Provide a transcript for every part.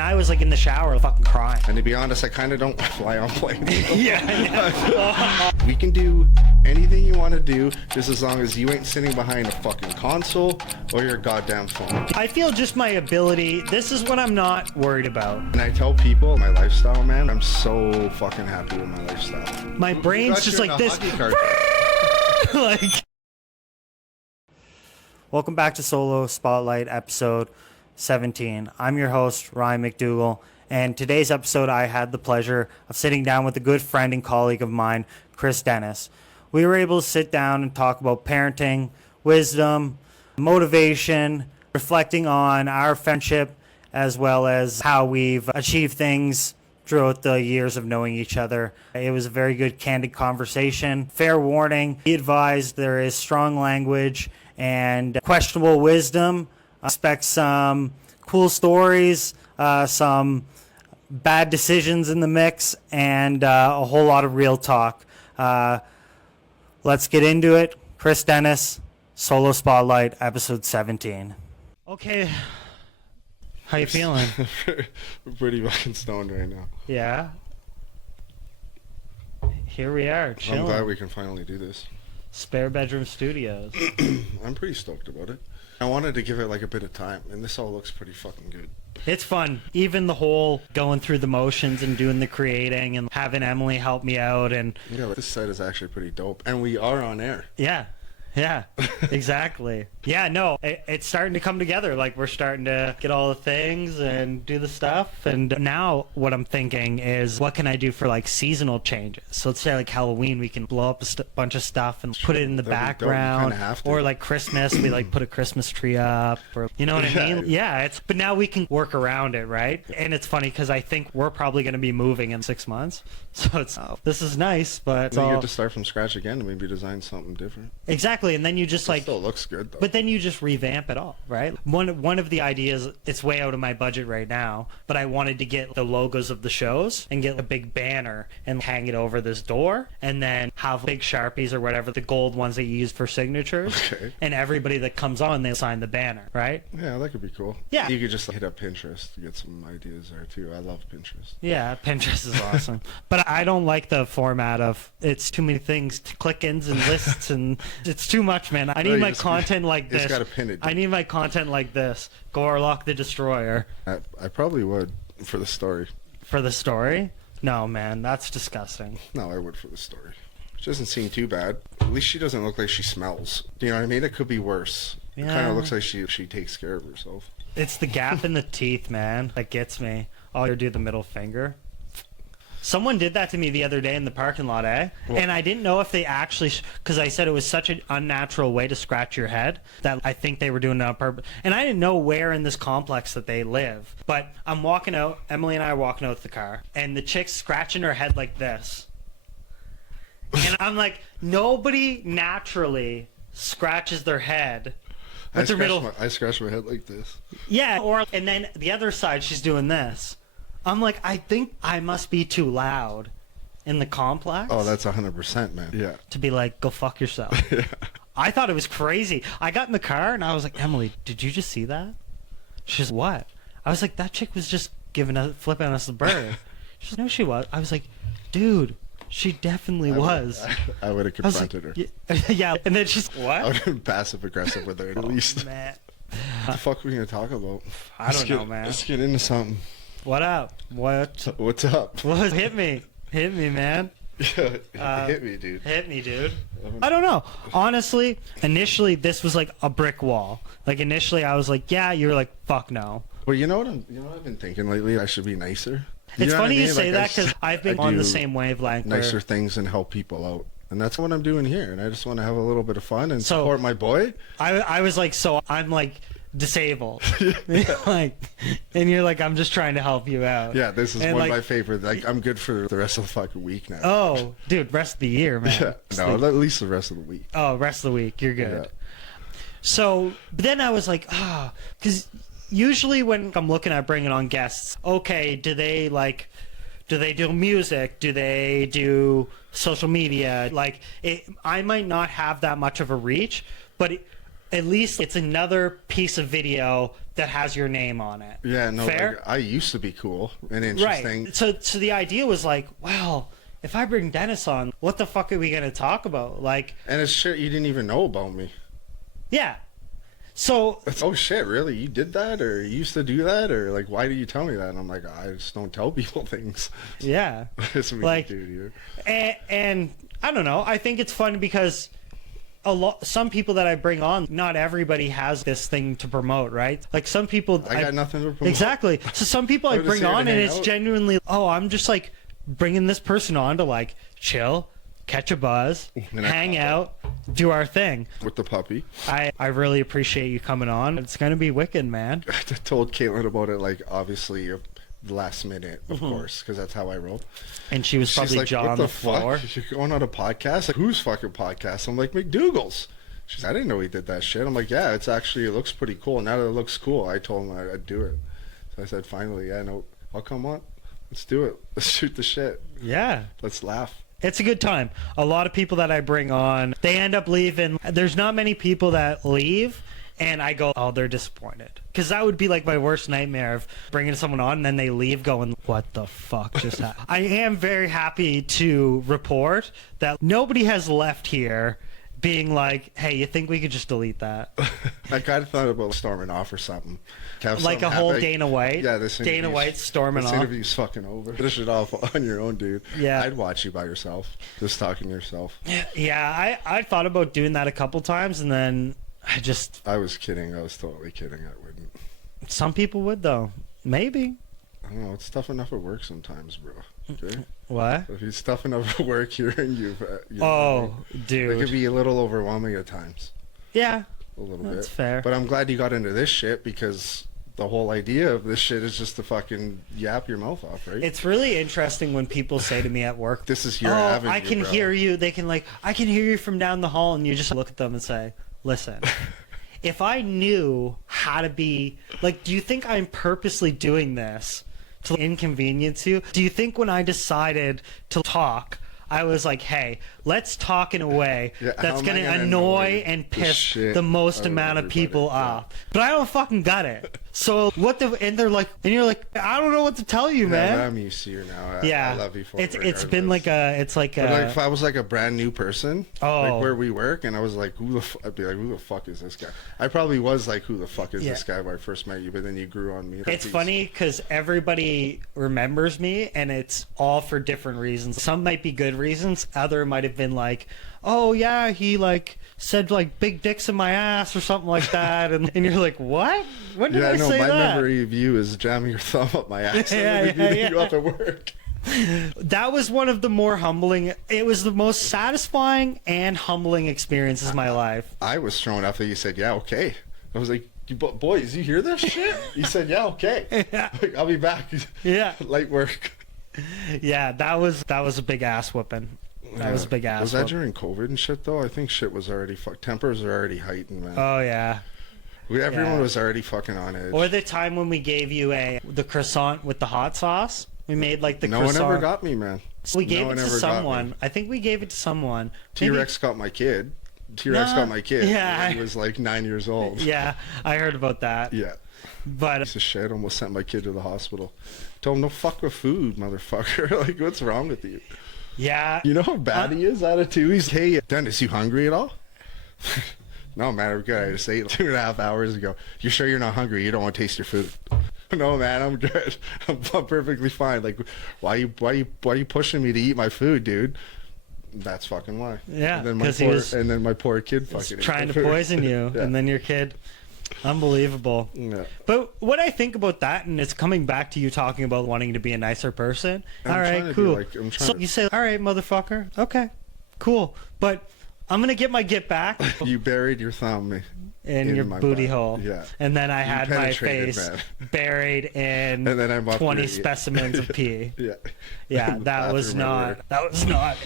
And I was like in the shower fucking crying. And to be honest, I kind of don't fly on planes. Yeah. We can do anything you want to do, just as long as you ain't sitting behind a fucking console or your goddamn phone. I feel just my ability, this is what I'm not worried about. And I tell people my lifestyle, man, I'm so fucking happy with my lifestyle. My brain's just like this. Like. Welcome back to Solo Spotlight episode 17. I'm your host, Ryan MacDougall, and today's episode I had the pleasure of sitting down with a good friend and colleague of mine, Chris Dennis. We were able to sit down and talk about parenting, wisdom, motivation, reflecting on our friendship, as well as how we've achieved things throughout the years of knowing each other. It was a very good, candid conversation. Fair warning, he advised there is strong language and questionable wisdom. Expect some cool stories, some bad decisions in the mix, and a whole lot of real talk. Let's get into it. Chris Dennis, Solo Spotlight, episode 17. Okay. How you feeling? We're pretty fucking stoned right now. Yeah. Here we are, chilling. I'm glad we can finally do this. Spare bedroom studios. I'm pretty stoked about it. I wanted to give it like a bit of time, and this all looks pretty fucking good. It's fun. Even the whole going through the motions and doing the creating and having Emily help me out. And yeah, this set is actually pretty dope. And we are on air. Yeah, exactly. Yeah, no, it's starting to come together. Like, we're starting to get all the things and do the stuff. And now what I'm thinking is, what can I do for like seasonal changes? So let's say like Halloween, we can blow up a bunch of stuff and put it in the background. Or like Christmas, we like put a Christmas tree up, or you know what I mean? Yeah, but now we can work around it, right? And it's funny because I think we're probably going to be moving in 6 months. So this is nice, but you get to start from scratch again and maybe design something different. Exactly, and then you just like, it still looks good though. But then you just revamp it all, right? One of the ideas, it's way out of my budget right now, but I wanted to get the logos of the shows and get a big banner and hang it over this door, and then have big Sharpies or whatever, the gold ones that you use for signatures. Okay. And everybody that comes on, they sign the banner, right? Yeah, that could be cool. Yeah. You could just hit up Pinterest to get some ideas there too. I love Pinterest. Yeah, Pinterest is awesome. But I don't like the format of, it's too many things to click-ins and lists, and it's too much, man. I need my content like this. Just gotta pin it. I need my content like this. Gorlock the Destroyer. I probably would for the story. For the story? No, man, that's disgusting. No, I would for the story. She doesn't seem too bad. At least she doesn't look like she smells. Do you know what I mean? It could be worse. Yeah. It kind of looks like she takes care of herself. It's the gap in the teeth, man, that gets me. Oh, you do the middle finger. Someone did that to me the other day in the parking lot, eh? Well, and I didn't know if they actually, because I said it was such an unnatural way to scratch your head that I think they were doing it on purpose. And I didn't know where in this complex that they live. But I'm walking out, Emily and I are walking out with the car, and the chick's scratching her head like this. And I'm like, nobody naturally scratches their head. I scratch my head like this. Yeah, and then the other side, she's doing this. I'm like, I think I must be too loud in the complex. Oh, that's 100%, man. Yeah. To be like, go fuck yourself. Yeah. I thought it was crazy. I got in the car and I was like, Emily, did you just see that? She's what? I was like, that chick was just flipping us the bird. She's like, no, she was. I was like, dude, she definitely was. I would have confronted her. Yeah. And then she's, what? I would have been passive aggressive with her at least. Man. What the fuck are we going to talk about? I don't know, man. Let's get into something. What up? What's up? Hit me, man. Hit me, dude. Hit me, dude. I don't know. Honestly, initially this was like a brick wall. Like initially I was like, yeah. You're like, fuck no. Well, you know what I've been thinking lately? I should be nicer. It's funny you say that because I've been on the same wavelength. Nicer things and help people out. And that's what I'm doing here. And I just want to have a little bit of fun and support my boy. I was like, so I'm like disabled. Like, and you're like, I'm just trying to help you out. Yeah, this is one of my favorite. Like, I'm good for the rest of the fucking week now. Oh, dude, rest of the year, man. Yeah. No, at least the rest of the week. Oh, rest of the week, you're good. Yeah. So, but then I was like, because usually when I'm looking at bringing on guests, okay, do they do music? Do they do social media? Like, I might not have that much of a reach, but at least it's another piece of video that has your name on it. Yeah, no, Fair? like, I used to be cool and interesting. Right. So the idea was like, well, if I bring Dennis on, what the fuck are we going to talk about? Like, And it's shit you didn't even know about me. yeah. So, Oh shit, really? You did that, or you used to do that, or like, why do you tell me that? And I'm like, I just don't tell people things. yeah. That's what Like, you do, dude. And I don't know. I think it's fun because some people that I bring on, not everybody has this thing to promote, right? Like some people, I got nothing to promote. Exactly. So some people I I'm just bring here to on, and hang it's out. genuinely, oh, I'm just like bringing this person on to like chill, catch a buzz, And I hang pop out, do our thing. With the puppy. I really appreciate you coming on. It's gonna be wicked, man. I told Caitlin about it, like, obviously, the last minute, of course, because that's how I roll. And she was She's probably like, jaw what on the the floor. fuck? You're going on a podcast? Like, whose fucking podcast? I'm like, MacDougall's. She's I didn't know he did that shit. I'm like, yeah, it looks pretty cool. Now that it looks cool, I told him I'd do it. So I said, finally, yeah, no, I'll come on. Let's do it. Let's shoot the shit. Yeah. Let's laugh. It's a good time. A lot of people that I bring on, they end up leaving. There's not many people that leave, and I go, oh, they're disappointed. Because that would be like my worst nightmare of bringing someone on, and then they leave going, what the fuck just happened? I am very happy to report that nobody has left here being like, hey, you think we could just delete that? I kind of thought about storming off or something. Have Like something a whole happen. Dana White? Yeah, this Dana interview's- White storming this off? interview's fucking over. Finish it off on your own, dude. Yeah. I'd watch you by yourself, just talking to yourself. Yeah, I thought about doing that a couple times, and then I was kidding. I was totally kidding. I wouldn't. some people would, though. Maybe. I don't know. It's tough enough at work sometimes, bro. Okay? What? If it's tough enough at work hearing you, Oh, it could dude. be a little overwhelming at times. Yeah, A little that's bit. fair. But I'm glad you got into this shit because the whole idea of this shit is just to fucking yap your mouth off, right? It's really interesting when people say to me at work, This is your oh, avenue, I can bro." hear you. They can I can hear you from down the hall, and you just look at them and say, listen, if I knew how to be, like, do you think I'm purposely doing this to inconvenience you? Do you think when I decided to talk, I was like, hey, let's talk in a way Yeah, how that's am I going to gonna annoy annoy and the piss shit the most out of amount of everybody? people Yeah. off. But I don't fucking got it. So and they're like, and you're like, I don't know what to tell you, Yeah, man. but I'm used to you now. Yeah, I love you for it's it. it's been like regardless. a But like if I was like a brand new person, Oh. like where we work, and I was like, I'd be like, who the fuck is this guy? I probably was like, who the fuck is Yeah. this guy when I first met you? But then you grew on me. It's funny because everybody remembers me, and it's all for different reasons. Some might be good reasons. Other might have been like, oh yeah, he like said like big dicks in my ass or something like that, and you're like, what? When did Yeah, I no, say my that? memory of you is jamming your thumb up my ass Yeah, and yeah, beating you yeah. up at work. That was one of the more humbling. It was the most satisfying and humbling experiences of my life. I was thrown off that you said, yeah, okay. I was like, boys, you hear this shit? He said, yeah, okay. Yeah. Like, I'll be back. Yeah, Light work. yeah, that was a big ass whooping. That was a big ass. Was that whoop. during COVID and shit though? I think shit was already tempers are already heightened, man. Oh yeah. Everyone yeah. was already fucking on edge. Or the time when we gave you the croissant with the hot sauce. We made like the no one croissant. ever got me, man. We No gave one it to ever got me. someone. I think we gave it to someone. Maybe- T-Rex got my kid. T-Rex No, got my kid. yeah. When he was like 9 years old. Yeah, I heard about that. Yeah. But Piece of shit. Almost sent my kid to the hospital. Told him, no fuck with food, motherfucker. Like, what's wrong with you? yeah, You know how bad he is at it too? He's, hey, Dennis, you hungry at all? No, man, we're good. I just ate 2.5 hours ago. You sure you're not hungry? You don't want to taste your food? No, man, I'm good. I'm perfectly fine. Like, why you pushing me to eat my food, dude? That's fucking why. Yeah, And then my 'cause he poor, was and then my poor kid fucking ate trying my to food. poison you, Yeah. and then your kid. Unbelievable. Yeah. But what I think about that, and it's coming back to you talking about wanting to be a nicer person. I'm All trying right, to be cool. like- I'm trying So to- you say, all right, motherfucker. Okay, cool. But I'm gonna get my get back You buried your thumb in your my booty butt. hole. Yeah. And then I You had my penetrated, face man. buried in And then I'm up 20 your- specimens of pee. Yeah. Yeah, In the that was bathroom at not.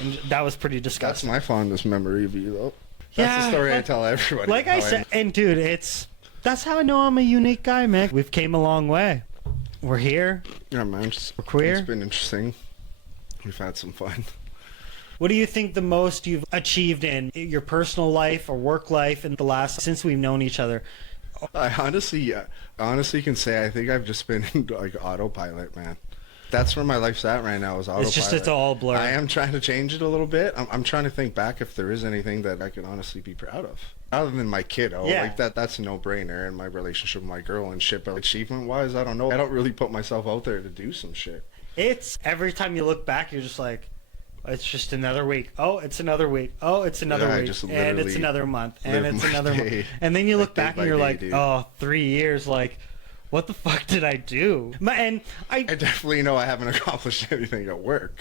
work. That was pretty That's disgusting. my fondest memory of you, though. That's Yeah, the story I like- tell everybody. Like I how said, and dude, that's how I know I'm a unique guy, man. We've came a long way. We're here. Yeah, man. queer. It's been interesting. We've had some fun. What do you think the most you've achieved in your personal life or work life in the last, since we've known each other? I honestly can say I think I've just been in like autopilot, man. That's where my life's at right now, is autopilot. It's all blur. I am trying to change it a little bit. I'm trying to think back if there is anything that I can honestly be proud of. Other than my kiddo, Yeah. like that's a no-brainer, and my relationship with my girl and shit. But achievement-wise, I don't know. I don't really put myself out there to do some shit. It's every time you look back, you're just like, it's just another week. Oh, it's another week. Oh, it's another Yeah, I week. just And it's literally another month. And live it's my another month. day, And then you look day back by and you're day, like, dude. oh, 3 years. Like, what the fuck did I do? And I definitely know I haven't accomplished anything at work.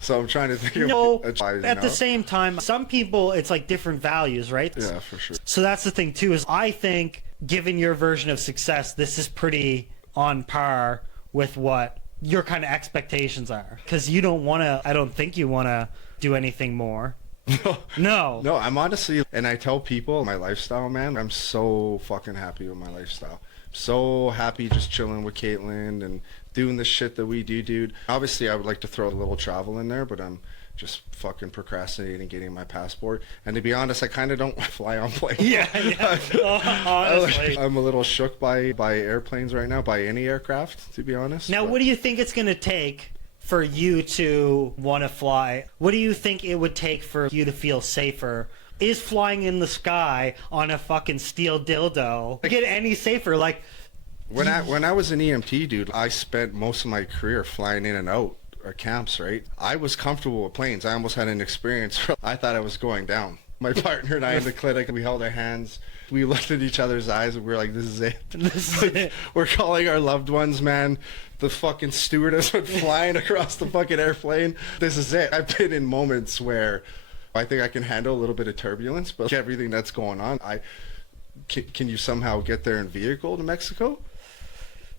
So I'm trying to think no, of at the same time, some people, it's like different values, right? Yeah, for sure. So that's the thing too, is I think given your version of success, this is pretty on par with what your kind of expectations are. Because you don't want to, I don't think you want to do anything more. No. No, I'm honestly, and I tell people my lifestyle, man, I'm so fucking happy with my lifestyle. So happy just chilling with Caitlin and doing the shit that we do, dude. Obviously, I would like to throw a little travel in there, but I'm just fucking procrastinating getting my passport. And to be honest, I kind of don't fly on planes. Yeah. Honestly. I'm a little shook by airplanes right now, by any aircraft, to be honest. Now, but what do you think it's going to take for you to want to fly? What do you think it would take for you to feel safer? Is flying in the sky on a fucking steel dildo get any safer? Like, When I was an EMT, dude, I spent most of my career flying in and out of camps, right? I was comfortable with planes. I almost had an experience where I thought I was going down. My partner and I in the clinic, we held our hands. We looked at each other's eyes and we were like, this is it. This is it. We're calling our loved ones, man. The fucking stewardess went flying across the fucking airplane. This is it. I've been in moments where I think I can handle a little bit of turbulence, but everything that's going on, can you somehow get there in vehicle to Mexico?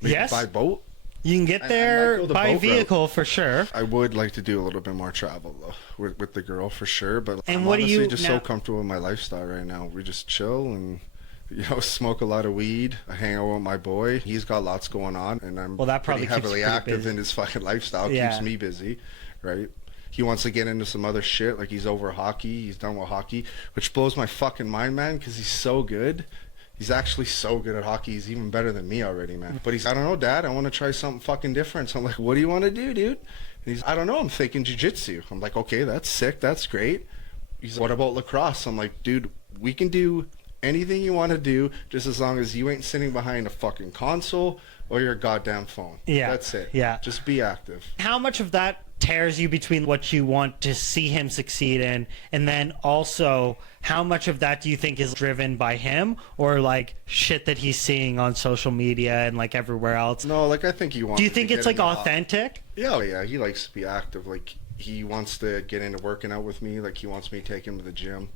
Maybe Yes. by boat? You can get I there might go the by boat vehicle for sure. I would like to do a little bit more travel though with the girl for sure, but And I'm what do honestly you just now- so comfortable with my lifestyle right now. We just chill and smoke a lot of weed. I hang out with my boy. He's got lots going on, and I'm Well, that probably pretty keeps heavily you pretty active busy. in his fucking lifestyle. Yeah. Keeps me busy, right? He wants to get into some other shit, like he's over hockey. He's done with hockey, which blows my fucking mind, man, because he's so good. He's actually so good at hockey. He's even better than me already, man. But he's, I don't know, Dad, I want to try something fucking different. So I'm like, what do you want to do, dude? And he's, I don't know, I'm thinking jiu-jitsu. I'm like, okay, that's sick. That's great. He's like, what about lacrosse? I'm like, dude, we can do anything you want to do just as long as you ain't sitting behind a fucking console or your goddamn phone. Yeah. That's it. Yeah. Just be active. How much of that tears you between what you want to see him succeed in, and then also how much of that do you think is driven by him or like shit that he's seeing on social media and like everywhere else? No, like I think he wants Do you to think get it's like into authentic? Yeah, he likes to be active. Like he wants to get into working out with me. Like he wants me to take him to the gym.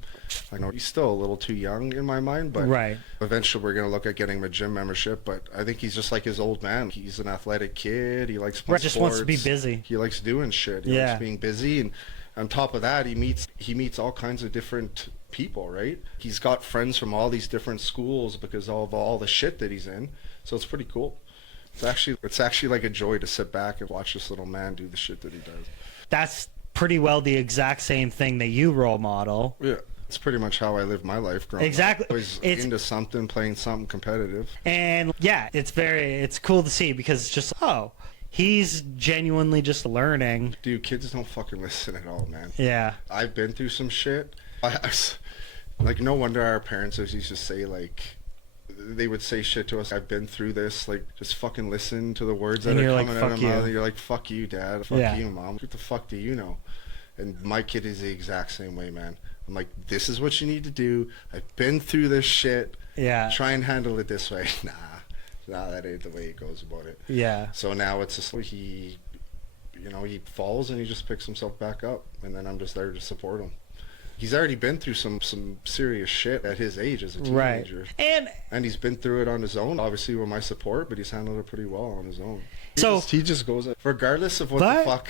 I know he's still a little too young in my mind, but Right. eventually we're gonna look at getting him a gym membership. But I think he's just like his old man. He's an athletic kid. He likes playing Just wants to be sports. busy. He likes doing shit. He Yeah. likes being busy, and on top of that, he meets all kinds of different people. Right? He's got friends from all these different schools because of all the shit that he's in. So it's pretty cool. It's actually like a joy to sit back and watch this little man do the shit that he does. That's pretty well the exact same thing that you role model. Yeah, it's pretty much how I live my life growing Exactly. up. Always It's- into something, playing something competitive. And yeah, it's cool to see because it's just, oh, he's genuinely just learning. Dude, kids don't fucking listen at all, man. Yeah. I've been through some shit. Like, no wonder our parents always used to say, like, they would say shit to us. I've been through this. Like, just fucking listen to the words that And are you're like, coming out "Fuck of my mouth. you." And you're like, fuck you, Dad. Fuck Yeah. you, Mom. What the fuck do you know? And my kid is the exact same way, man. I'm like, this is what you need to do. I've been through this shit. Yeah. Try and handle it this way. Nah, that ain't the way he goes about it. Yeah. So now it's just he falls and he just picks himself back up, and then I'm just there to support him. He's already been through some serious shit at his age as a Right. teenager. And And he's been through it on his own, obviously with my support, but he's handled it pretty well on his own. He just goes, regardless of what But- the fuck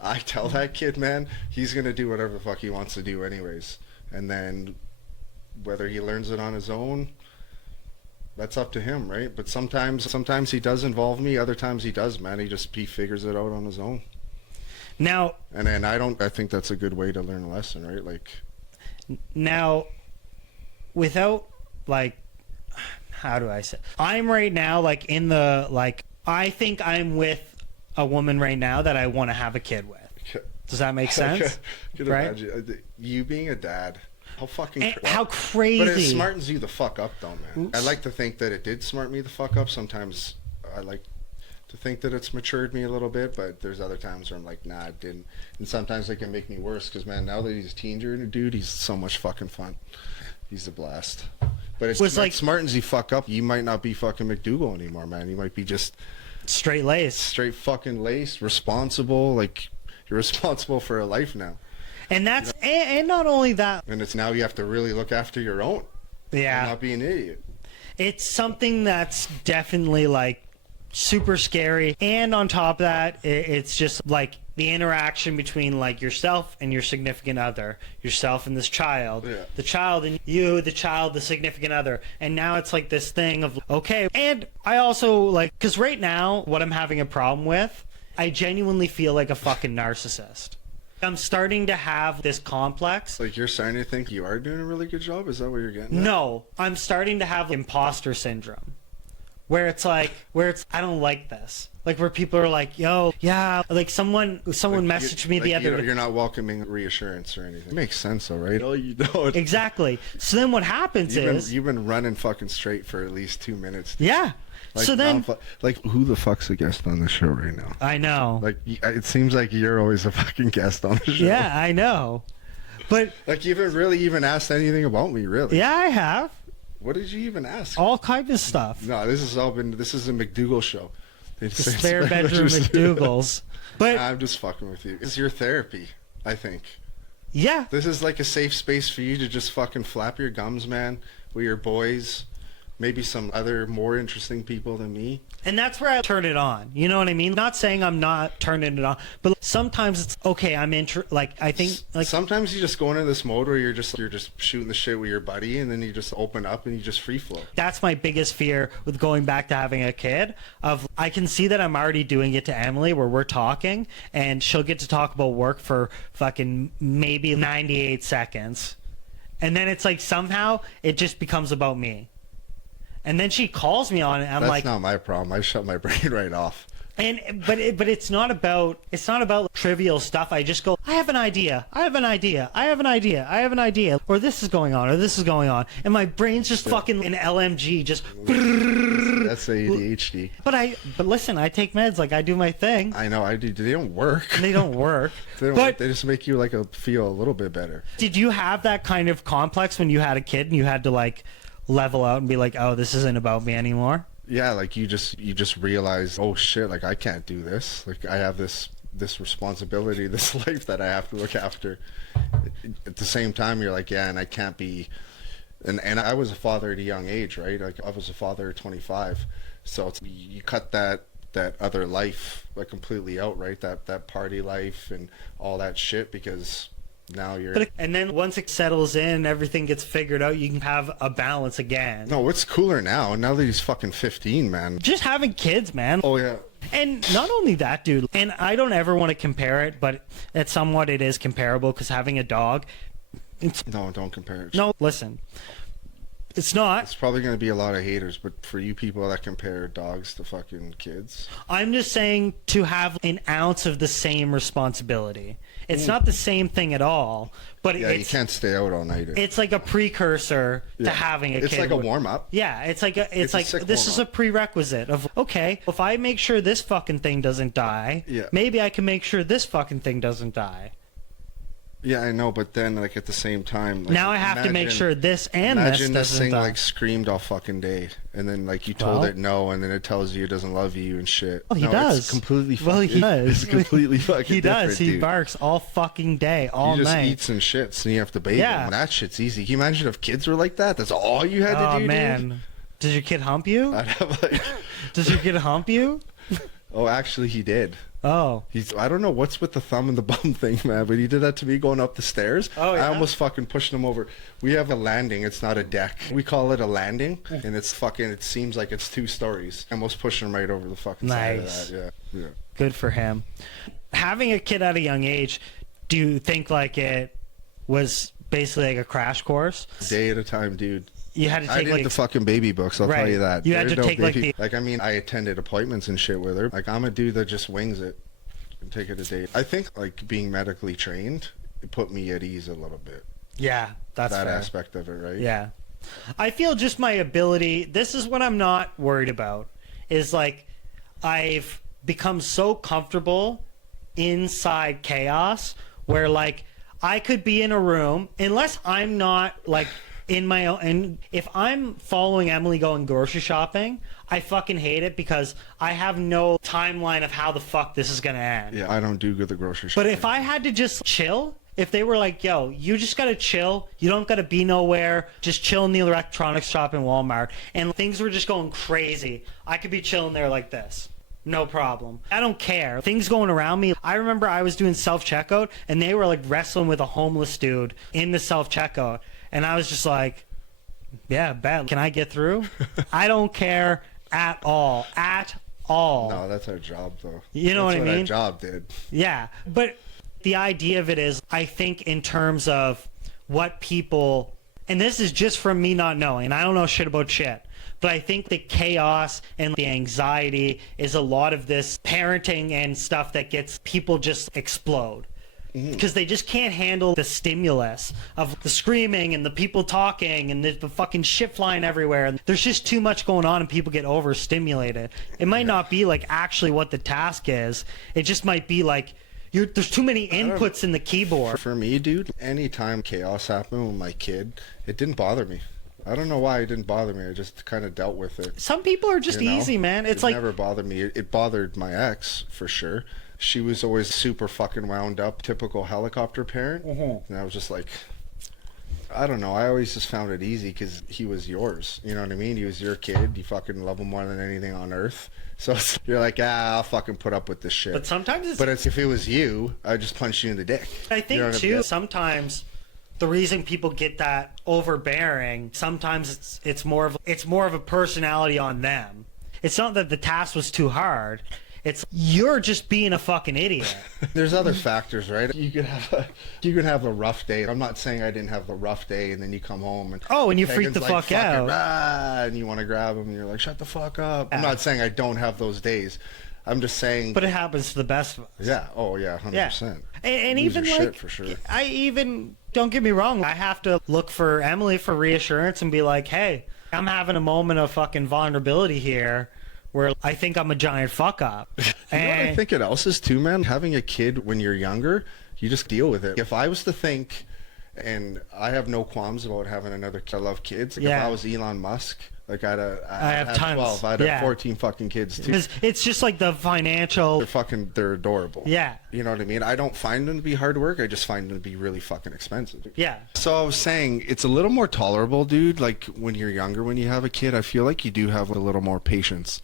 I tell that kid, man, he's going to do whatever the fuck he wants to do anyways. And then whether he learns it on his own, that's up to him, right? But sometimes he does involve me, other times he does, man. He figures it out on his own. Now, And then I think that's a good way to learn a lesson, right? Like, now, without, like, how do I say? I'm right now, like, in the, like, I think I'm with a woman right now that I want to have a kid with. Does that make sense? Could Right? imagine you being a dad. How fucking How crazy. But it smartens you the fuck up, though, man. Oops. I like to think that it did smart me the fuck up. Sometimes I like to think that it's matured me a little bit, but there's other times where I'm like, nah, it didn't. And sometimes it can make me worse because, man, now that he's a teenager and a dude, he's so much fucking fun. He's a blast. But it smartens you fuck up. You might not be fucking MacDougall anymore, man. You might be just straight laced. Straight fucking laced, responsible. Like, you're responsible for a life now. And that's, and not only that. And it's now you have to really look after your own. Yeah. And not be an idiot. It's something that's definitely, like, super scary. And on top of that, it's just, like, the interaction between, like, yourself and your significant other, yourself and this child, the child and you, the child, the significant other. And now it's like this thing of, okay. And I also, like, because right now, what I'm having a problem with, I genuinely feel like a fucking narcissist. I'm starting to have this complex. Like, you're starting to think you are doing a really good job? Is that what you're getting at? No, I'm starting to have imposter syndrome. Where it's I don't like this. Like, where people are like, yo, yeah, like someone messaged me the other day. You're not welcoming reassurance or anything. It makes sense, though, right? No, you don't. Exactly. So then what happens is... You've been running fucking straight for at least 2 minutes. Yeah. Like, so then... Like, who the fuck's a guest on the show right now? I know. Like, it seems like you're always a fucking guest on the show. Yeah, I know. But... Like, you haven't really even asked anything about me, really. Yeah, I have. What did you even ask? All kinds of stuff. No, this is a MacDougall show. The spare bedroom MacDougalls. But I'm just fucking with you. It's your therapy, I think. Yeah. This is like a safe space for you to just fucking flap your gums, man, with your boys. Maybe some other more interesting people than me. And that's where I turn it on. You know what I mean? Not saying I'm not turning it on, but sometimes it's okay. I think sometimes you just go into this mode where you're just shooting the shit with your buddy, and then you just open up and you just free flow. That's my biggest fear with going back to having a kid. I can see that I'm already doing it to Emily, where we're talking, and she'll get to talk about work for fucking maybe 98 seconds, and then it's like somehow it just becomes about me. And then she calls me on it. And That's not my problem. I shut my brain right off. But it's not about trivial stuff. I just go, I have an idea. I have an idea. I have an idea. I have an idea. Or this is going on. Or this is going on. And my brain's just fucking an LMG. Just. That's ADHD. But listen, I take meds. Like, I do my thing. I know I do. They don't work. They don't work. They just make you feel a little bit better. Did you have that kind of complex when you had a kid and you had to level out and be like, oh, this isn't about me anymore? Yeah, like you just realize, oh shit, like I can't do this. Like I have this responsibility, this life that I have to look after. At the same time, you're like, yeah, and I can't be. And I was a father at a young age, right? Like I was a father at 25, so you cut that other life completely out, right? That party life and all that shit, because now you're... And then once it settles in, everything gets figured out, you can have a balance again. No, what's cooler now that he's fucking 15, man? Just having kids, man. Oh, yeah. And not only that, dude, and I don't ever want to compare it, but it is comparable, because having a dog... No, don't compare it. No, listen. It's not. It's probably going to be a lot of haters, but for you people that compare dogs to fucking kids... I'm just saying to have an ounce of the same responsibility. It's not the same thing at all, but you can't stay out all night. It's like a precursor to having a kid. It's like a warm-up. Yeah, it's like this is a prerequisite of, okay, if I make sure this fucking thing doesn't die, maybe I can make sure this fucking thing doesn't die. Yeah, I know, but then at the same time, now I have to make sure this and this doesn't die. Imagine this thing screamed all fucking day, and then you told it no, and then it tells you it doesn't love you and shit. Oh, he does. It's completely. He does. It's completely fucking. He does. He dude. Barks all fucking day, all night. He just eats and shits, and you have to bathe him. That shit's easy. Can you imagine if kids were like that? That's all you had to do. Oh man, dude? Does your kid hump you? I'd have Does your kid hump you? Oh, actually, he did. Oh. I don't know what's with the thumb and the bum thing, man, but he did that to me going up the stairs. Oh, yeah? I almost fucking pushed him over. We have a landing. It's not a deck. We call it a landing, and it seems like it's 2 stories. I almost pushed him right over the fucking side of that. Yeah. Good for him. having a kid at a young age, do you think like it was basically like a crash course? Day at a time, dude. You had to take I did like the fucking baby books, I'll tell you that. You had to take like the I mean, I attended appointments and shit with her. Like, I'm a dude that just wings it and take it a date. I think like being medically trained, it put me at ease a little bit. Yeah, that's that fair. aspect of it, right? Yeah. I feel just my ability, this is what I'm not worried about, is like I've become so comfortable inside chaos where like I could be in a room, unless I'm not like in my own, and if I'm following Emily going grocery shopping, I fucking hate it because I have no timeline of how the fuck this is gonna end. Yeah, I don't do good at the grocery shopping. But if I had to just chill, if they were like, yo, you just gotta chill, you don't gotta be nowhere, just chill in the electronics shop in Walmart, and things were just going crazy, I could be chilling there like this. No problem. I don't care. Things going around me. I remember I was doing self-checkout, and they were like wrestling with a homeless dude in the self-checkout. And I was just like, yeah, bet. Can I get through? I don't care at all. At all. No, that's our job, though. You know that's what I mean? Our job did. Yeah. But the idea of it is, I think in terms of what people, and this is just from me not knowing, I don't know shit about shit, but I think the chaos and the anxiety is a lot of this parenting and stuff that gets people just explode. Because they just can't handle the stimulus of the screaming and the people talking and the fucking shit flying everywhere. And there's just too much going on and people get overstimulated. It might not be like actually what the task is. It just might be like there's too many inputs in the keyboard. For me, dude, anytime chaos happened with my kid, it didn't bother me. I don't know why it didn't bother me. I just kind of dealt with it. Some people are just easy, man. It's like never bothered me. It bothered my ex for sure. She was always super fucking wound up, typical helicopter parent. And I was just like, I don't know. I always just found it easy because he was yours. You know what I mean? He was your kid. You fucking love him more than anything on earth. So you're like, I'll fucking put up with this shit. But sometimes it's... But if it was you, I'd just punch you in the dick. I think, you know too, sometimes the reason people get that overbearing, sometimes it's more of a personality on them. It's not that the task was too hard. It's you're just being a fucking idiot. There's other factors, right? You could have a rough day. I'm not saying I didn't have the rough day, and then you come home and and you freak the like, fuck out, and you want to grab him, and you're like, shut the fuck up. I'm not saying I don't have those days. I'm just saying. But it happens to the best of us. Yeah. Oh yeah. 100%. And even like, shit for sure. I even don't get me wrong. I have to look for Emily for reassurance and be like, hey, I'm having a moment of fucking vulnerability here, where I think I'm a giant fuck up. You know what I think it else is too, man? Having a kid when you're younger, you just deal with it. If I was to think, and I have no qualms about having another kid, I love kids. Like if I was Elon Musk, like I have tons. 12, I'd have 14 fucking kids too. It's just like the financial... They're adorable. Yeah. You know what I mean? I don't find them to be hard work. I just find them to be really fucking expensive. Yeah. So I was saying, it's a little more tolerable, dude. Like when you're younger, when you have a kid, I feel like you do have a little more patience.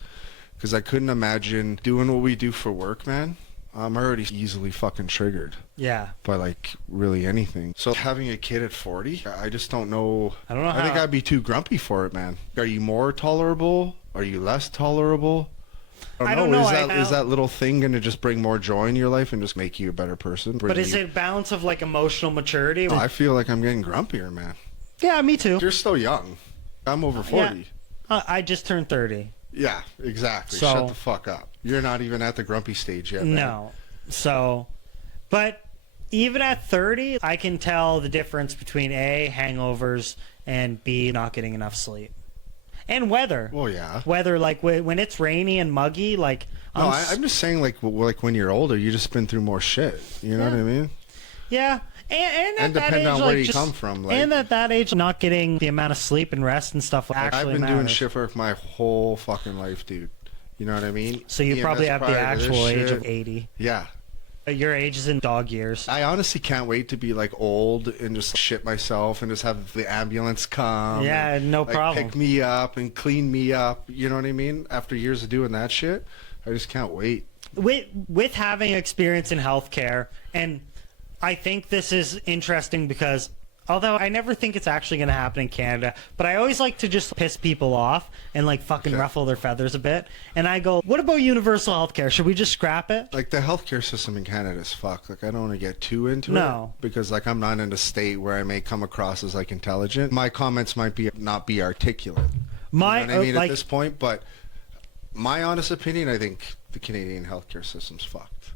Because I couldn't imagine doing what we do for work, man. I'm already easily fucking triggered. Yeah. By like really anything. So having a kid at 40, I just don't know. I don't know how. I think I'd be too grumpy for it, man. Are you more tolerable? Are you less tolerable? I don't know. Is that little thing going to just bring more joy in your life and just make you a better person? But is it a balance of like emotional maturity? I feel like I'm getting grumpier, man. Yeah, me too. You're still young. I'm over 40. Yeah. I just turned 30. Yeah, exactly. So, shut the fuck up. You're not even at the grumpy stage yet, man. No. So, but even at 30, I can tell the difference between A, hangovers, and B, not getting enough sleep. And weather. Well, yeah. Weather, like when it's rainy and muggy, like... I'm just saying, like when you're older, you just been through more shit. You know what I mean? Yeah. And depending on where you come from. Like, and at that age, not getting the amount of sleep and rest and stuff actually I've been matters. doing shift work my whole fucking life, dude. You know what I mean? So you probably have the actual age of 80. Yeah. Your age is in dog years. I honestly can't wait to be like old and just shit myself and just have the ambulance come. Yeah, and, no like, problem. Pick me up and clean me up. You know what I mean? After years of doing that shit, I just can't wait. With having experience in healthcare, and I think this is interesting because Although I never think it's actually going to happen in Canada, but I always like to just piss people off and like fucking ruffle their feathers a bit. And I go, what about universal healthcare? Should we just scrap it? Like the healthcare system in Canada is fucked. Like I don't want to get too into No. it because like I'm not in a state where I may come across as like intelligent. My comments might be not be articulate. You know what I mean at this point, but my honest opinion, I think the Canadian healthcare system's fucked.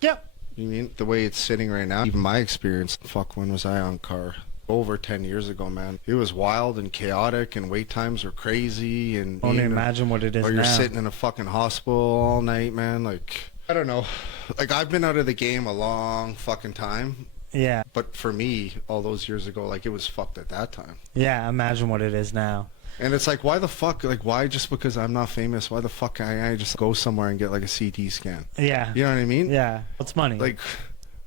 Yep. You mean the way it's sitting right now? Even my experience, fuck, when was I on car? Over 10 years ago, man. It was wild and chaotic and wait times were crazy and I don't imagine what it is or you're now. sitting in a fucking hospital all night, man. Like, I don't know. Like, I've been out of the game a long fucking time. Yeah. But for me, all those years ago, like, it was fucked at that time. Yeah, imagine what it is now. And it's like, why the fuck, like, why just because I'm not famous, why the fuck can't I just go somewhere and get, like, a CT scan? Yeah. You know what I mean? Yeah. It's money. Like,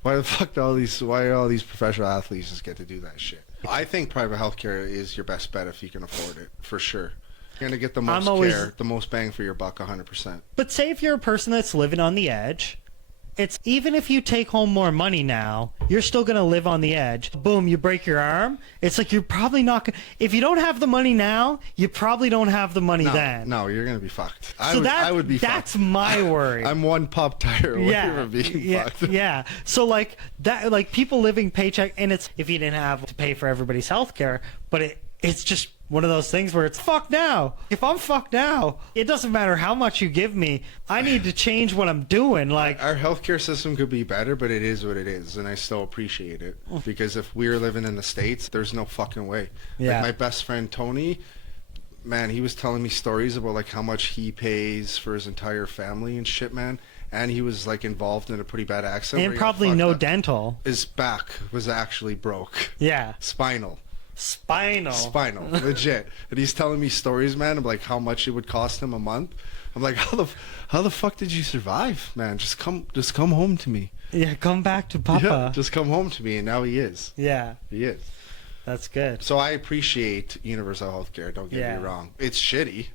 why the fuck do why all these professional athletes just get to do that shit? I think private healthcare is your best bet if you can afford it, for sure. You're going to get the most care, the most bang for your buck, 100%. But say if you're a person that's living on the edge, it's even if you take home more money now, you're still going to live on the edge. Boom, you break your arm. It's like you're probably not going to... If you don't have the money now, you probably don't have the money then. No, you're going to be fucked. I would be that's fucked. my worry. I'm one pop tire away from being fucked. Yeah. So like that, like people living paycheck, and it's if you didn't have to pay for everybody's health care, but it's just one of those things where it's fuck now. If I'm fucked now, it doesn't matter how much you give me. I need to change what I'm doing. Like our healthcare system could be better, but it is what it is, and I still appreciate it. Because if we were living in the States, there's no fucking way. Yeah. Like my best friend Tony, man, he was telling me stories about like how much he pays for his entire family and shit, man. And he was like involved in a pretty bad accident. And probably no dental. His back was actually broke. Yeah. Spinal, legit. And he's telling me stories, man, of like how much it would cost him a month. I'm like, how the fuck did you survive, man? Just come home to me. Yeah, come back to Papa. Yeah, just come home to me, and now he is. Yeah, he is. That's good. So I appreciate universal healthcare. Don't get me wrong. It's shitty.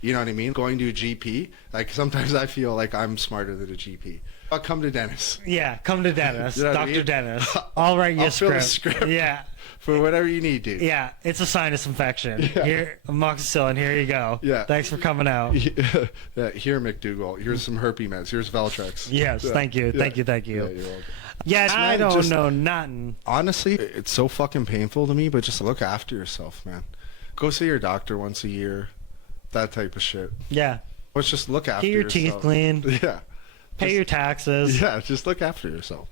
You know what I mean? Going to a GP, like sometimes I feel like I'm smarter than a GP. I'll come to Dennis. Yeah, come to Dennis, You know what I Dr. mean? Dennis. I'll write you I'll a fill a script. script. Yeah. For whatever you need, dude. Yeah, it's a sinus infection. Yeah. Here, amoxicillin. Here you go. Yeah. Thanks for coming out. Yeah, here, MacDougall. Here's some herpes meds. Here's Valtrex. Yes, Yeah. thank you. Yeah. Thank you. Yeah, you're welcome. Yeah, I Man, don't just- know nothing. Honestly, it's so fucking painful to me, but just look after yourself, man. Go see your doctor once a year. That type of shit. Yeah. Let's just look after Get your yourself. teeth cleaned. Yeah. Pay your taxes. Yeah, just look after yourself.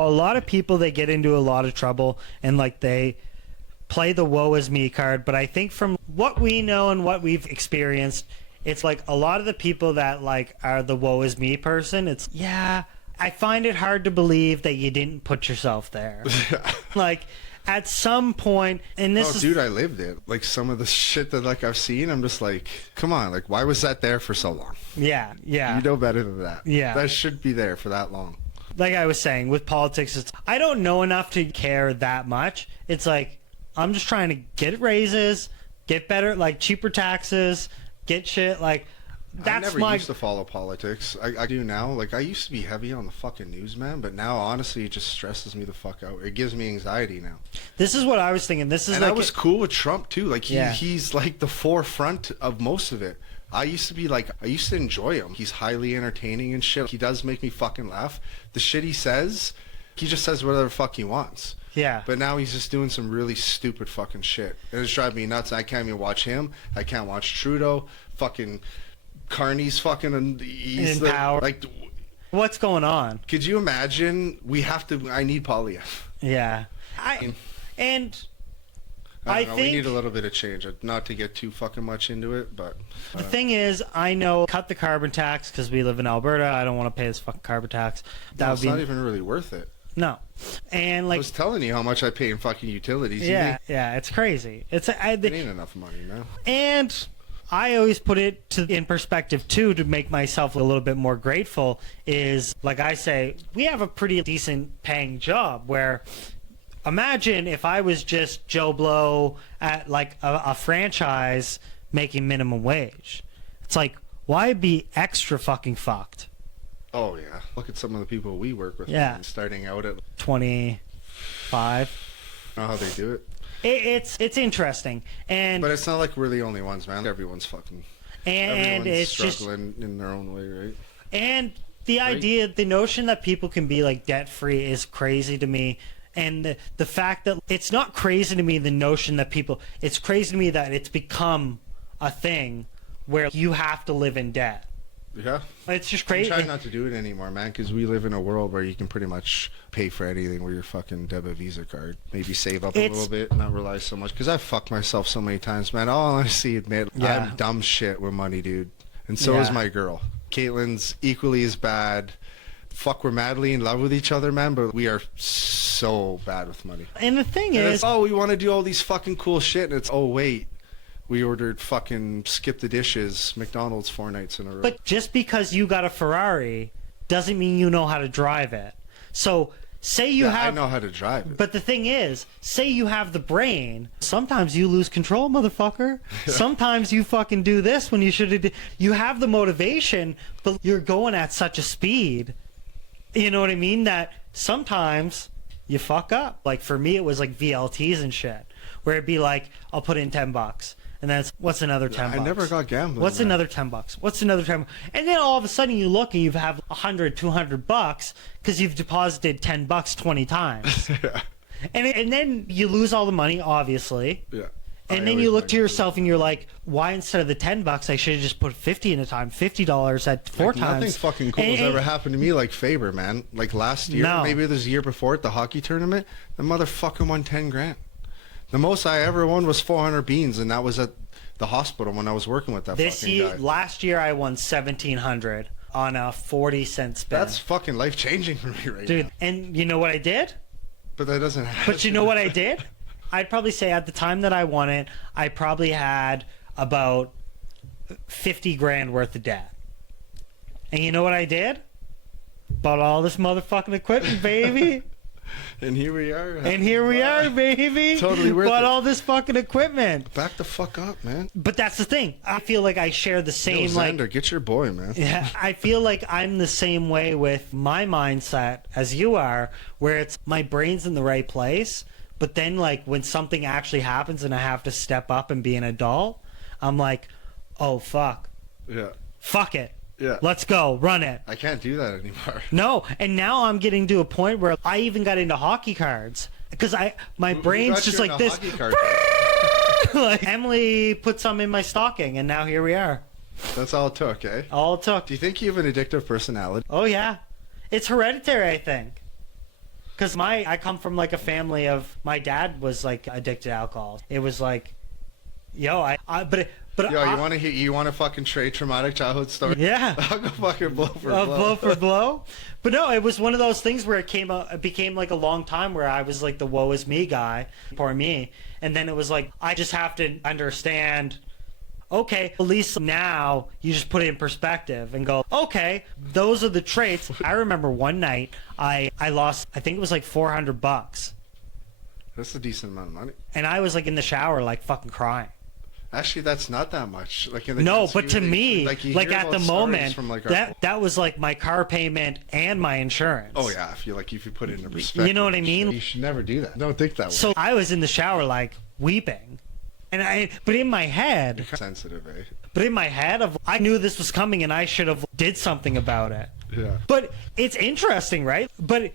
A lot of people, they get into a lot of trouble and like they play the woe is me card, but I think from what we know and what we've experienced, it's like a lot of the people that like are the woe is me person, it's I find it hard to believe that you didn't put yourself there. Like at some point, and this is... Dude, I lived it. Like some of the shit that like I've seen, I'm just like, come on, like why was that there for so long? Yeah. You know better than that. Yeah. That should be there for that long. Like I was saying, with politics, it's, I don't know enough to care that much. It's like, I'm just trying to get raises, get better, like cheaper taxes, get shit, like, that's I never used to follow politics. I do now. Like, I used to be heavy on the fucking news, man, but now, honestly, it just stresses me the fuck out. It gives me anxiety now. This is what I was thinking. This is and like... I was cool with Trump, too. Like, Yeah. he's, like, the forefront of most of it. I used to be, like, I used to enjoy him. He's highly entertaining and shit. He does make me fucking laugh. The shit he says, he just says whatever the fuck he wants. Yeah. But now he's just doing some really stupid fucking shit. And it's driving me nuts. I can't even watch him. I can't watch Trudeau. Fucking... Carney's fucking he's in power. Like, what's going on? could you imagine? I need Polyev. Yeah. I don't know, we think need a little bit of change. Not to get too fucking much into it, but the thing is, I know cut the carbon tax because we live in Alberta. I don't want to pay this fuking carbon tax. That it's would be not even really worth it. no. And I like, was telling you how much I pay in fucking utilities. yeah, it's crazy. It It ain't enough money, man. And I always put it in perspective too, to make myself a little bit more grateful, is like I say, we have a pretty decent paying job where imagine if I was just Joe Blow at like a franchise making minimum wage. It's like, why be extra fucking fucked? Oh yeah, look at some of the people we work with. Yeah. Man, starting out at 25. know how they do it. It's interesting, and But it's not like we're the only ones, man. Everyone's fucking. and Everyone's it's just struggling in their own way, right? and the idea, the notion that people can be like debt free is crazy to me. And the fact that it's not crazy to me, the notion that people, it's crazy to me that it's become a thing where you have to live in debt. Yeah. It's just I crazy. try not to do it anymore, man, because we live in a world where you can pretty much pay for anything with your fucking debit Visa card. Maybe save up a little bit, not rely so much. Because I've fucked myself so many times, man. I'll honestly admit, I'm dumb shit with money, dude. And so is my girl. Caitlin's equally as bad. Fuck, we're madly in love with each other, man, but we are so bad with money. And the thing And is, we want to do all these fucking cool shit, and it's, oh, wait. We ordered fucking skip the dishes McDonald's 4 nights in a row. but just because you got a Ferrari doesn't mean you know how to drive it. So say you have, I know how to drive it. but the thing is, say you have the brain. Sometimes you lose control, motherfucker. Sometimes you fucking do this when you should have. You have the motivation, but you're going at such a speed. You know what I mean? That sometimes you fuck up. Like for me, it was like VLTs and shit, where it'd be like, I'll put in $10. And then it's, what's another 10 bucks? I never got gambling. What's another $10? What's another 10? And then all of a sudden you look and you have $100, $200 because you've deposited $10 20 times. Yeah. And then you lose all the money, obviously. Yeah. And then you look to yourself and you're like, why instead of the $10 I should have just put 50 in a time, $50 at 4 times. Nothing fucking cool has ever happened to me like Faber, man. Like last year, maybe this year before at the hockey tournament, the motherfucker won 10 grand. The most I ever won was 400 beans, and that was at the hospital when I was working with that fucking guy. Last year I won 1,700 on a 40-cent spin. That's fucking life-changing for me right now. Dude, and you know what I did? But that doesn't happen. But you know what I did? I'd probably say at the time that I won it, I probably had about 50 grand worth of debt. And you know what I did? Bought all this motherfucking equipment, baby. And here we are. And here we are, baby. Totally worth Bought it. all this fucking equipment. Back the fuck up, man. But that's the thing. I feel like I share the same, Xander, get your boy, man. Yeah, I feel like I'm the same way with my mindset as you are, where it's my brain's in the right place, but then like when something actually happens and I have to step up and be an adult, I'm like, oh fuck. Yeah. Fuck it. Yeah. Let's go. Run it. I can't do that anymore. No, and now I'm getting to a point where I even got into hockey cards because my brain's just like this. Like Emily put some in my stocking, and now here we are. That's all it took, eh? All it took. Do you think you have an addictive personality? Oh yeah, it's hereditary, I think. Because I come from like a family of, my dad was like addicted to alcohol. It was like, yo, you want to fucking trade traumatic childhood story? Yeah. I'll go fucking blow for blow. Blow for blow. But no, it was one of those things where it became like a long time where I was like the woe is me guy, poor me. And then it was like, I just have to understand, okay, at least now you just put it in perspective and go, okay, those are the traits. I remember one night I lost, I think it was like $400. That's a decent amount of money. And I was like in the shower, like fucking crying. Actually, that's not that much. Like in the no, but to me, like at the moment, from like that was like my car payment and my insurance. Oh yeah, if you put it into perspective, you know what I mean. You should never do that. Don't think that way. So I was in the shower like weeping, but in my head, sensitive, eh? But in my head, I knew this was coming and I should have did something about it. Yeah. But it's interesting, right? But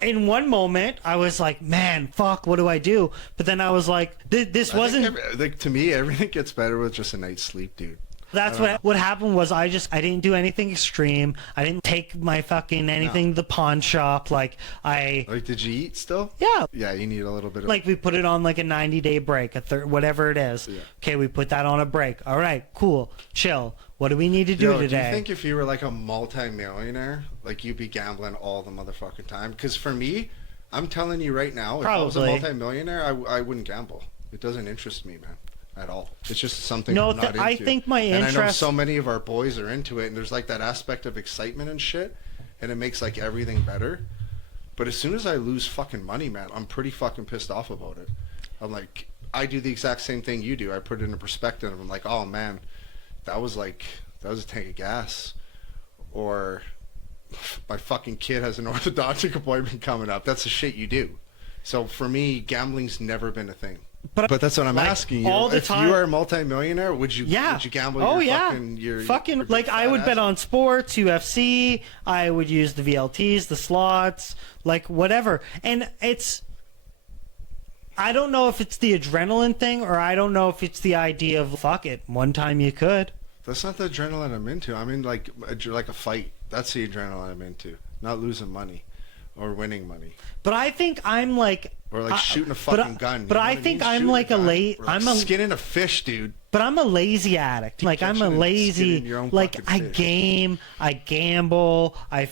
in one moment, I was like, man, fuck, what do I do? But then I was like, this wasn't... Like, to me, everything gets better with just a night's sleep, dude. That's what happened was I didn't do anything extreme. I didn't take my fucking anything to the pawn shop. Like, did you eat still? Yeah. Yeah, you need a little bit of... Like, we put it on like a 90-day break, whatever it is. Yeah. Okay, we put that on a break. All right, cool, chill. What do we need to do today? Do you think if you were like a multi-millionaire, like you'd be gambling all the motherfucking time? Because for me, I'm telling you right now, if I was a multi-millionaire, I wouldn't gamble. It doesn't interest me, man, at all. It's just something I'm not into. I think my interest... And I know so many of our boys are into it, and there's like that aspect of excitement and shit, and it makes like everything better. But as soon as I lose fucking money, man, I'm pretty fucking pissed off about it. I'm like, I do the exact same thing you do. I put it into perspective, and I'm like, oh man, that was a tank of gas. Or my fucking kid has an orthodontic appointment coming up. That's the shit you do. So for me, gambling's never been a thing. But that's what I'm like, asking you. all the If time- you are a multimillionaire, would you gamble your fucking your like I would fat bet ass? on sports, UFC, I would use the VLTs, the slots, like whatever. And I don't know if it's the adrenaline thing or I don't know if it's the idea of fuck it, one time you could. That's not the adrenaline I'm into. I'm in like a fight. That's the adrenaline I'm into. Not losing money or winning money. But I think I'm like Or like shooting a fucking gun. You But know I what think mean? I'm Shooting like a gun. late Or like skinning a fish, dude. But I'm a lazy addict. Like I'm a Catching and lazy, skinning your own like fucking I fish. game, I gamble, I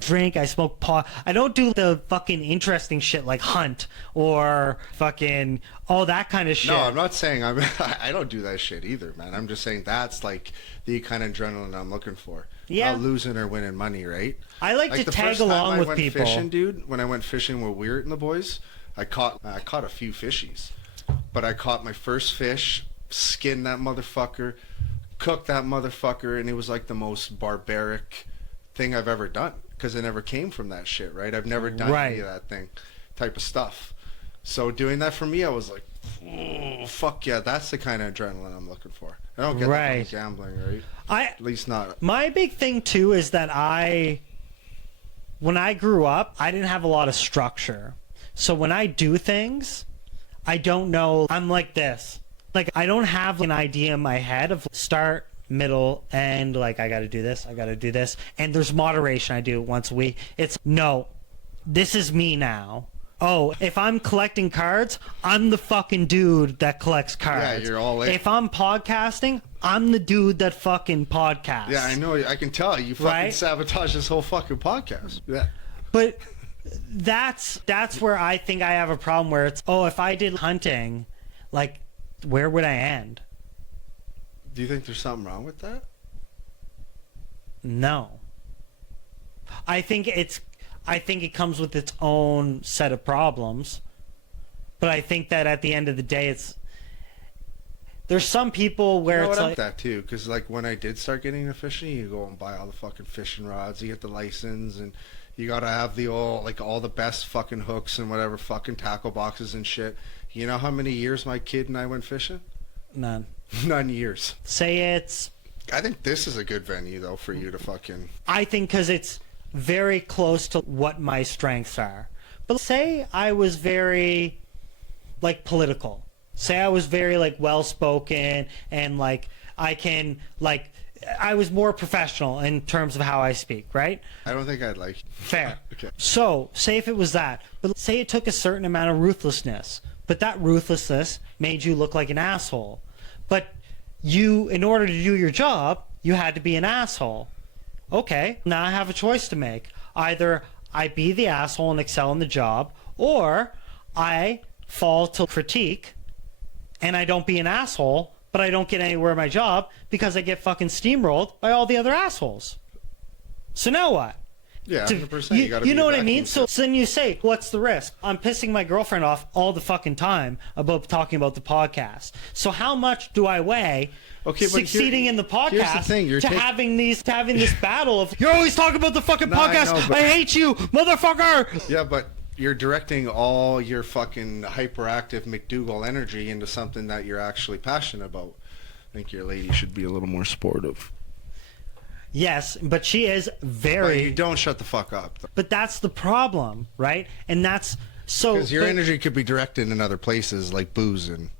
drink, I smoke pot. I don't do the fucking interesting shit like hunt or fucking all that kind of shit. No, I'm not saying I don't do that shit either, man. I'm just saying that's like the kind of adrenaline I'm looking for. Yeah. Not losing or winning money, right? I like to the tag first time along I with went people. Fishing, dude, when I went fishing with Weird and the boys, I caught a few fishies, but I caught my first fish, skinned that motherfucker, cooked that motherfucker, and it was like the most barbaric thing I've ever done because I never came from that shit, right? I've never done any of that type of stuff. So doing that for me, I was like, oh, fuck yeah, that's the kind of adrenaline I'm looking for. I don't get that from gambling, right? At least not. My big thing too is that when I grew up, I didn't have a lot of structure. So when I do things, I don't know. I'm like this. Like I don't have an idea in my head of start, middle, end. Like I got to do this. I got to do this. And there's moderation. I do it once a week. It's no, this is me now. Oh, if I'm collecting cards, I'm the fucking dude that collects cards. Yeah, you're all in. If I'm podcasting, I'm the dude that fucking podcasts. Yeah, I know. I can tell. You fucking sabotage this whole fucking podcast. Yeah. But that's where I think I have a problem where it's, oh, if I did hunting, like, where would I end? Do you think there's something wrong with that? No. I think it comes with its own set of problems. But I think that at the end of the day, there's some people where it's like that too, because like when I did start getting into fishing, you go and buy all the fucking fishing rods, you get the license, and you gotta have all the best fucking hooks and whatever fucking tackle boxes and shit. You know how many years my kid and I went fishing? None. None years. Say it's. I think this is a good venue though for you to fucking. I think because it's very close to what my strengths are. But say I was very like political. Say I was very like well spoken and like I was more professional in terms of how I speak, right? I don't think I'd like. Fair. Okay. So say if it was that, but say it took a certain amount of ruthlessness, but that ruthlessness made you look like an asshole. But you, in order to do your job, you had to be an asshole. Okay, now I have a choice to make. Either I be the asshole and excel in the job, or I fall to critique and I don't be an asshole, but I don't get anywhere in my job because I get fucking steamrolled by all the other assholes. So now what? Yeah, 100%. You know what I mean? So then you say, what's the risk? I'm pissing my girlfriend off all the fucking time about talking about the podcast. So how much do I weigh succeeding in the podcast having this battle of, you're always talking about the fucking podcast. I hate you, motherfucker. Yeah, but you're directing all your fucking hyperactive MacDougall energy into something that you're actually passionate about. I think your lady should be a little more sportive. Yes, but she is very... But you don't shut the fuck up. But that's the problem, right? And that's... so. Because your energy could be directed in other places like boozing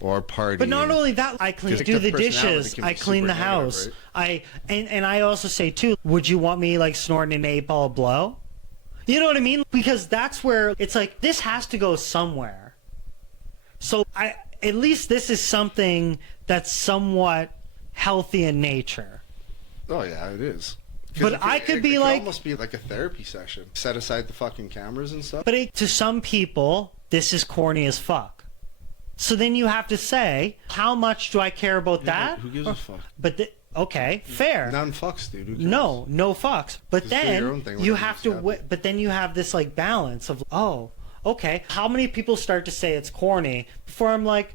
or partying. But not only that, I do the dishes, I clean the house. Right? And I also say, too, would you want me, like, snorting an 8-ball blow? You know what I mean? Because that's where it's like, this has to go somewhere. So at least this is something that's somewhat healthy in nature. Oh yeah, it is. But I could be like, almost be like a therapy session. Set aside the fucking cameras and stuff. But to some people, this is corny as fuck. So then you have to say, how much do I care about that? Who gives a fuck? But okay, fair. None fucks, dude. Who cares? No fucks. But Just do your own then thing you when have it's to. happening. But then you have this like balance of, oh, okay. How many people start to say it's corny before I'm like,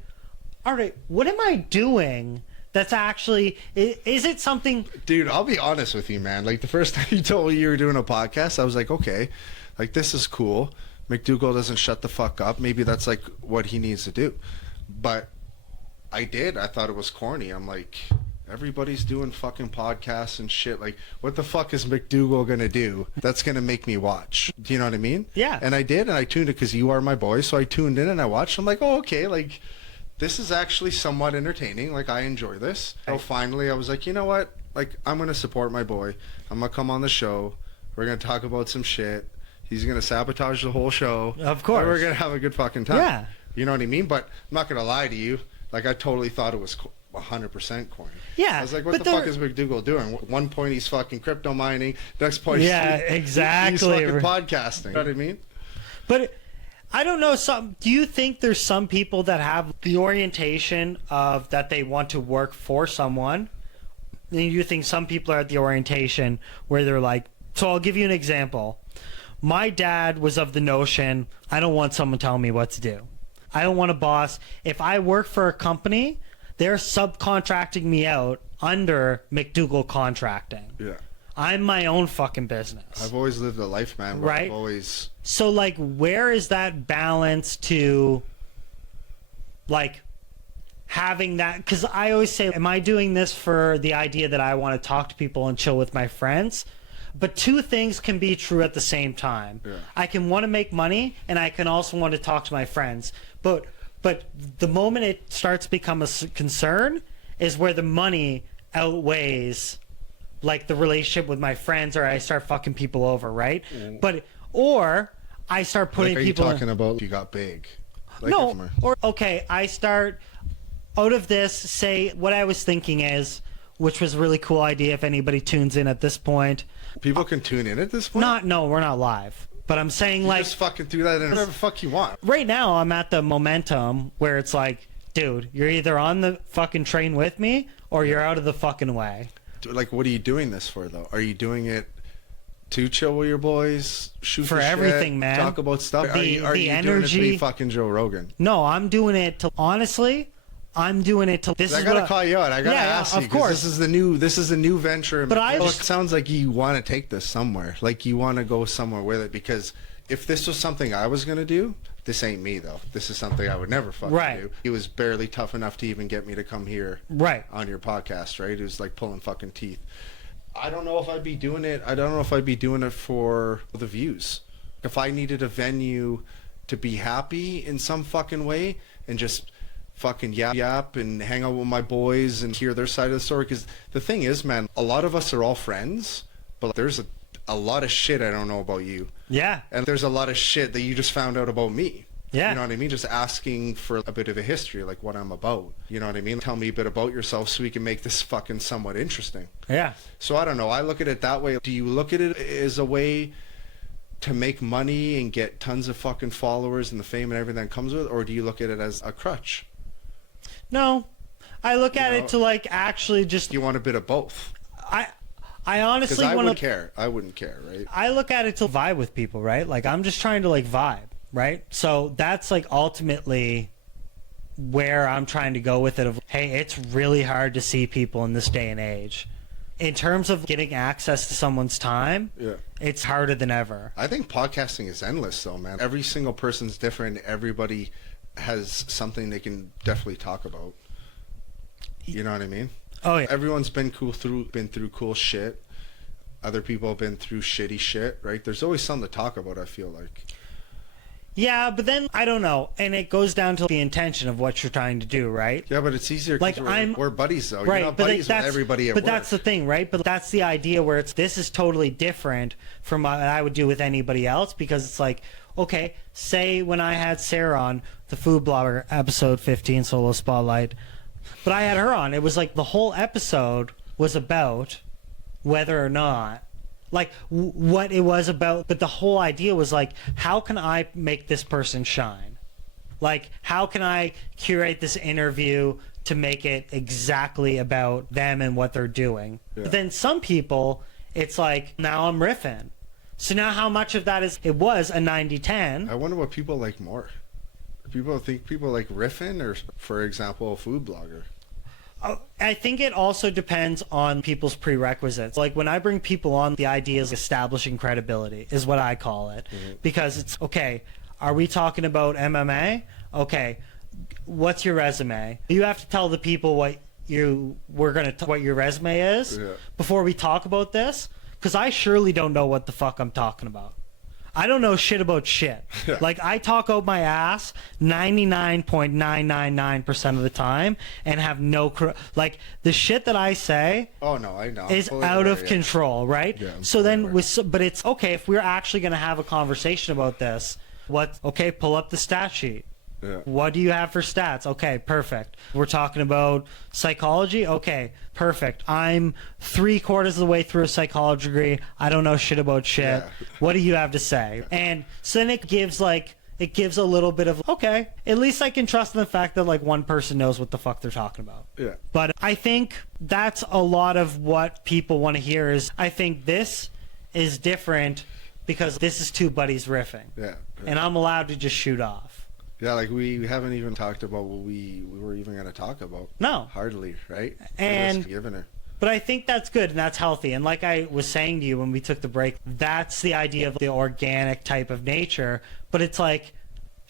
all right, what am I doing? That's actually, is it something? Dude, I'll be honest with you, man. Like the first time you told me you were doing a podcast, I was like, okay, like this is cool. MacDougall doesn't shut the fuck up, maybe that's like what he needs to do. But I thought it was corny. I'm like, everybody's doing fucking podcasts and shit. Like, what the fuck is MacDougall gonna do that's gonna make me watch? Do you know what I mean? Yeah. And I did, and I tuned it because you are my boy, so I tuned in and I watched. I'm like, oh, okay, like, this is actually somewhat entertaining. Like, I enjoy this. So finally, I was like, you know what? Like, I'm gonna support my boy. I'm gonna come on the show. We're gonna talk about some shit. He's gonna sabotage the whole show. Of course. And we're gonna have a good fucking time. Yeah. You know what I mean? But I'm not gonna lie to you. Like, I totally thought it was 100% corny. Yeah. I was like, what the fuck is MacDougall doing? One point he's fucking crypto mining. Next point he's exactly. he's fucking podcasting. You know what I mean? But I don't know. Do you think there's some people that have the orientation of that they want to work for someone? And you think some people are at the orientation where they're like, so I'll give you an example. My dad was of the notion, I don't want someone telling me what to do. I don't want a boss. If I work for a company, they're subcontracting me out under MacDougall contracting. Yeah. I'm my own fucking business. I've always lived a life, man. Where Right? I've always... So, like, where is that balance to, like, having that? Because I always say, am I doing this for the idea that I want to talk to people and chill with my friends? But two things can be true at the same time. Yeah. I can want to make money, and I can also want to talk to my friends. But the moment it starts to become a concern is where the money outweighs, like, the relationship with my friends, or I start fucking people over, right? Or I start putting Like, are people you talking about if you got big? Like, no, or okay, I start out of this, say what I was thinking is, which was a really cool idea if anybody tunes in at this point. People can tune in at this point? No, we're not live. But I'm saying, You like, just fucking do that in whatever the fuck you want. right now I'm at the momentum where it's like, dude, you're either on the fucking train with me or you're out of the fucking way. Like, what are you doing this for, though? Are you doing it to chill with your boys, shoot For the shit, everything, man. talk about stuff? Are you doing it to energy. be fucking Joe Rogan? No, I'm doing it to, honestly, I'm doing it to, this I is gotta what call you out. I gotta ask you, of course. This is the new venture. But it sounds like you want to take this somewhere. Like, you want to go somewhere with it, because if this was something I was gonna do, this ain't me, though. This is something I would never fucking do. He was barely tough enough to even get me to come here on your podcast, right? It was like pulling fucking teeth. I don't know if I'd be doing it. I don't know if I'd be doing it for the views. If I needed a venue to be happy in some fucking way and just fucking yap and hang out with my boys and hear their side of the story. Because the thing is, man, a lot of us are all friends, but there's a lot of shit I don't know about you. Yeah. And there's a lot of shit that you just found out about me. Yeah. You know what I mean? Just asking for a bit of a history, like what I'm about. You know what I mean? Tell me a bit about yourself so we can make this fucking somewhat interesting. Yeah. So I don't know. I look at it that way. Do you look at it as a way to make money and get tons of fucking followers and the fame and everything that comes with it? Or do you look at it as a crutch? No. I look at it to, like, actually just... You want a bit of both. I honestly want to... Because I wouldn't care. I wouldn't care, right? I look at it to vibe with people, right? Like, I'm just trying to, like, vibe, right? So that's, like, ultimately where I'm trying to go with it of, hey, it's really hard to see people in this day and age. In terms of getting access to someone's time, it's harder than ever. I think podcasting is endless, though, man. Every single person's different. Everybody has something they can definitely talk about. You know what I mean? Oh, yeah. Everyone's been through cool shit. Other people have been through shitty shit, right? There's always something to talk about, I feel like. Yeah, but then, I don't know. And it goes down to the intention of what you're trying to do, right? Yeah, but it's easier like because we're buddies, though. Right, You're not but buddies with everybody at work. But that's the thing, right? But that's the idea where this is totally different from what I would do with anybody else, because it's like, okay, say when I had Sarah on the Food Blogger episode 15 Solo Spotlight, but I had her on, it was like the whole episode was about whether or not, like, what it was about, but the whole idea was like, how can I make this person shine? Like, how can I curate this interview to make it exactly about them and what they're doing? Yeah. But then some people, it's like, now I'm riffing. So now how much of that is, it was a 90-10. I wonder what people like more. People think people like riffing, or, for example, a food blogger. I think it also depends on people's prerequisites. Like, when I bring people on, the idea is establishing credibility is what I call it. Mm-hmm. Because it's, okay, Are we talking about MMA? Okay. What's your resume? You have to tell the people what your resume is before we talk about this, because I surely don't know what the fuck I'm talking about. I don't know shit about shit. Like, I talk out my ass 99.999% of the time and have no like, the shit that I say is out of control, right? Yeah, so then but it's okay if we're actually going to have a conversation about this. Okay, pull up the stat sheet. Yeah. What do you have for stats? Okay, perfect. We're talking about psychology? Okay, perfect. I'm 3/4 of the way through a psychology degree. I don't know shit about shit. Yeah. What do you have to say? And so then it gives a little bit of, okay, at least I can trust in the fact that like one person knows what the fuck they're talking about. Yeah. But I think that's a lot of what people want to hear is, I think this is different because this is two buddies riffing. Yeah. And I'm allowed to just shoot off. Yeah, like we haven't even talked about what we were even going to talk about. No. Hardly, right? And We're just giving her. But I think that's good and that's healthy. And like I was saying to you when we took the break, that's the idea of the organic type of nature. But it's like,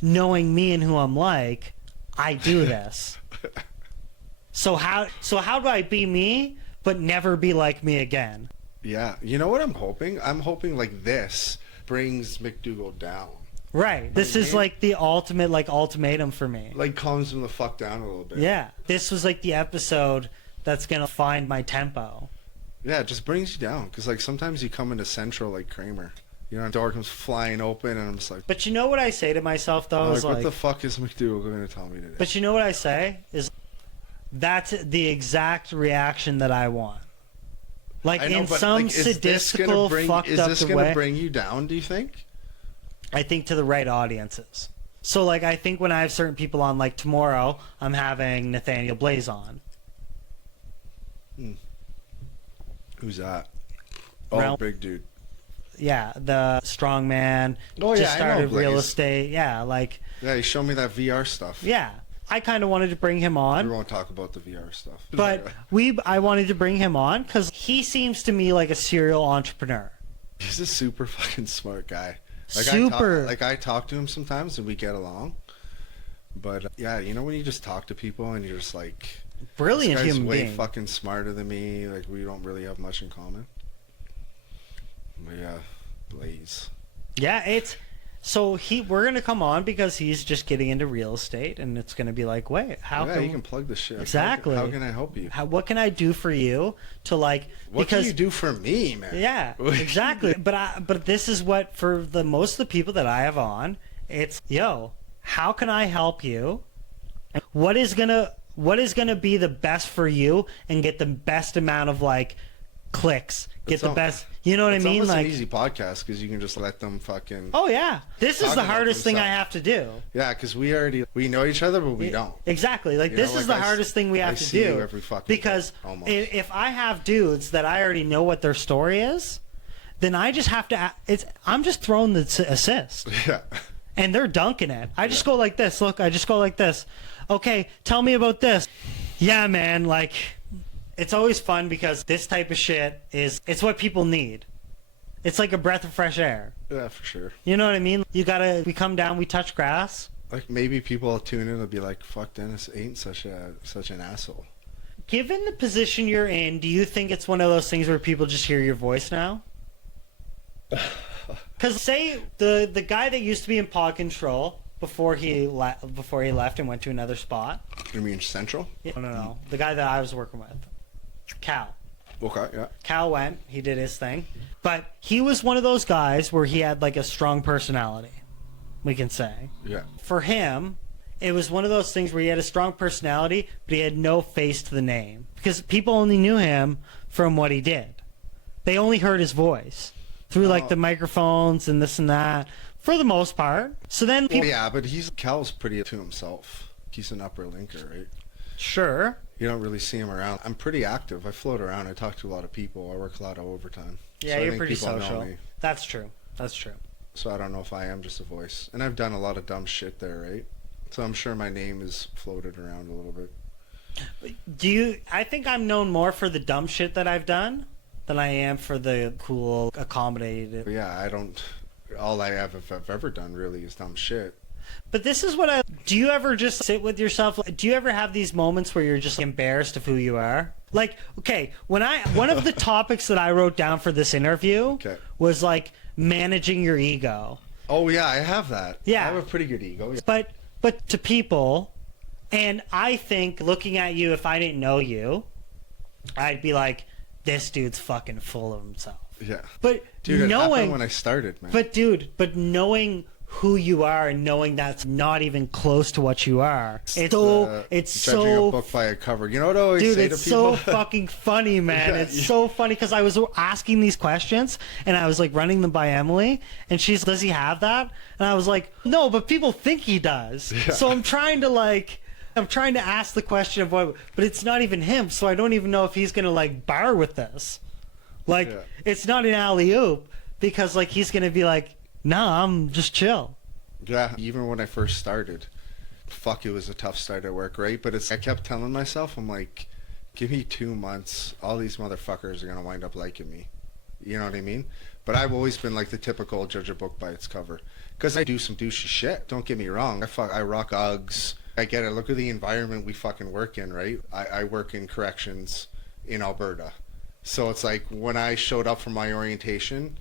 knowing me and who I'm like, I do this. So how do I be me but never be like me again? Yeah. You know what I'm hoping? I'm hoping like this brings MacDougall down. Right. This is like the ultimate ultimatum for me. Like calms him the fuck down a little bit. Yeah. This was like the episode that's going to find my tempo. Yeah, it just brings you down. Because like sometimes you come into Central like Kramer. You know, the door comes flying open and I'm just like... But you know what I say to myself though? Is what the fuck is MacDougall going to tell me today? But you know what I say? Is that's the exact reaction that I want. Like in some sadistical, fucked up way. Is this going to bring you down, do you think? I think to the right audiences. So like I think when I have certain people on, like tomorrow I'm having Nathaniel Blaze on. Who's that? Oh, big dude. Yeah, the strong man. Oh yeah, just I know started Blaze. real estate. Yeah, like. Yeah, he showed me that VR stuff. Yeah, I kind of wanted to bring him on. We won't talk about the VR stuff. But I wanted to bring him on because he seems to me like a serial entrepreneur. He's a super fucking smart guy. Like I talk to him sometimes and we get along. But yeah, you know when you just talk to people and you're just like, brilliant this guy's human way being. fucking smarter than me. Like we don't really have much in common. But yeah, Blaze. Yeah, we're gonna come on because he's just getting into real estate, and it's gonna be like, wait, you can plug this shit. Exactly. How can I help you? What can I do for you to like? What can you do for me, man? Yeah, exactly. But this is what for the most of the people that I have on, it's how can I help you? What is gonna be the best for you and get the best amount of like clicks? Get the best. You know what I mean? It's like an easy podcast because you can just let them fucking. Oh yeah, this is the hardest thing I have to do. Yeah, because we know each other, but we don't. Exactly. Like this is the hardest thing we have to do. Because if I have dudes that I already know what their story is, then I just have to. I'm just throwing the assist. Yeah. And they're dunking it. I just go like this. Look, I just go like this. Okay, tell me about this. Yeah, man. Like. It's always fun because this type of shit it's what people need. It's like a breath of fresh air. Yeah, for sure. You know what I mean? We come down, we touch grass. Like maybe people will tune in and be like, fuck, Dennis ain't such an asshole. Given the position you're in, do you think it's one of those things where people just hear your voice now? Because say the guy that used to be in Pod Control before he left and went to another spot. You mean Central? No. The guy that I was working with. Cal. Okay, yeah. Cal went, he did his thing. But he was one of those guys where he had like a strong personality, we can say. Yeah. For him, it was one of those things where he had a strong personality, but he had no face to the name. Because people only knew him from what he did. They only heard his voice through like the microphones and this and that, for the most part. So then people... yeah, but Cal's pretty to himself. He's an upper linker, right? Sure. You don't really see him around. I'm pretty active. I float around. I talk to a lot of people. I work a lot of overtime. Yeah, so you're pretty social. That's true. So I don't know if I am just a voice. And I've done a lot of dumb shit there, right? So I'm sure my name is floated around a little bit. I think I'm known more for the dumb shit that I've done than I am for the cool, accommodated. But yeah, All I have if I've ever done really is dumb shit. But this is what do you ever just sit with yourself? Do you ever have these moments where you're just embarrassed of who you are? Like, okay, one of the topics that I wrote down for this interview was like managing your ego. Oh yeah, I have that. Yeah. I have a pretty good ego. Yeah. But to people, and I think looking at you, if I didn't know you, I'd be like, this dude's fucking full of himself. Yeah. But dude, it knowing happened when I started, man. But knowing who you are and knowing that's not even close to what you are, it's judging a book by a cover. You know what I always say to people? Dude, it's so fucking funny, man. It's so funny because I was asking these questions and I was like running them by Emily, and she's, does he have that? And I was like, no, but people think he does. Yeah. So I'm trying to ask the question of what, but it's not even him. So I don't even know if he's gonna like bar with this. Like, it's not an alley-oop because like he's gonna be like, nah, I'm just chill. Yeah, even when I first started, fuck, it was a tough start at work, right? But I kept telling myself, I'm like, give me 2 months, all these motherfuckers are gonna wind up liking me. You know what I mean? But I've always been like the typical judge a book by its cover, because I do some douchey shit. Don't get me wrong. I rock Uggs. I get it. Look at the environment we fucking work in, right? I work in corrections in Alberta, so it's like when I showed up for my orientation,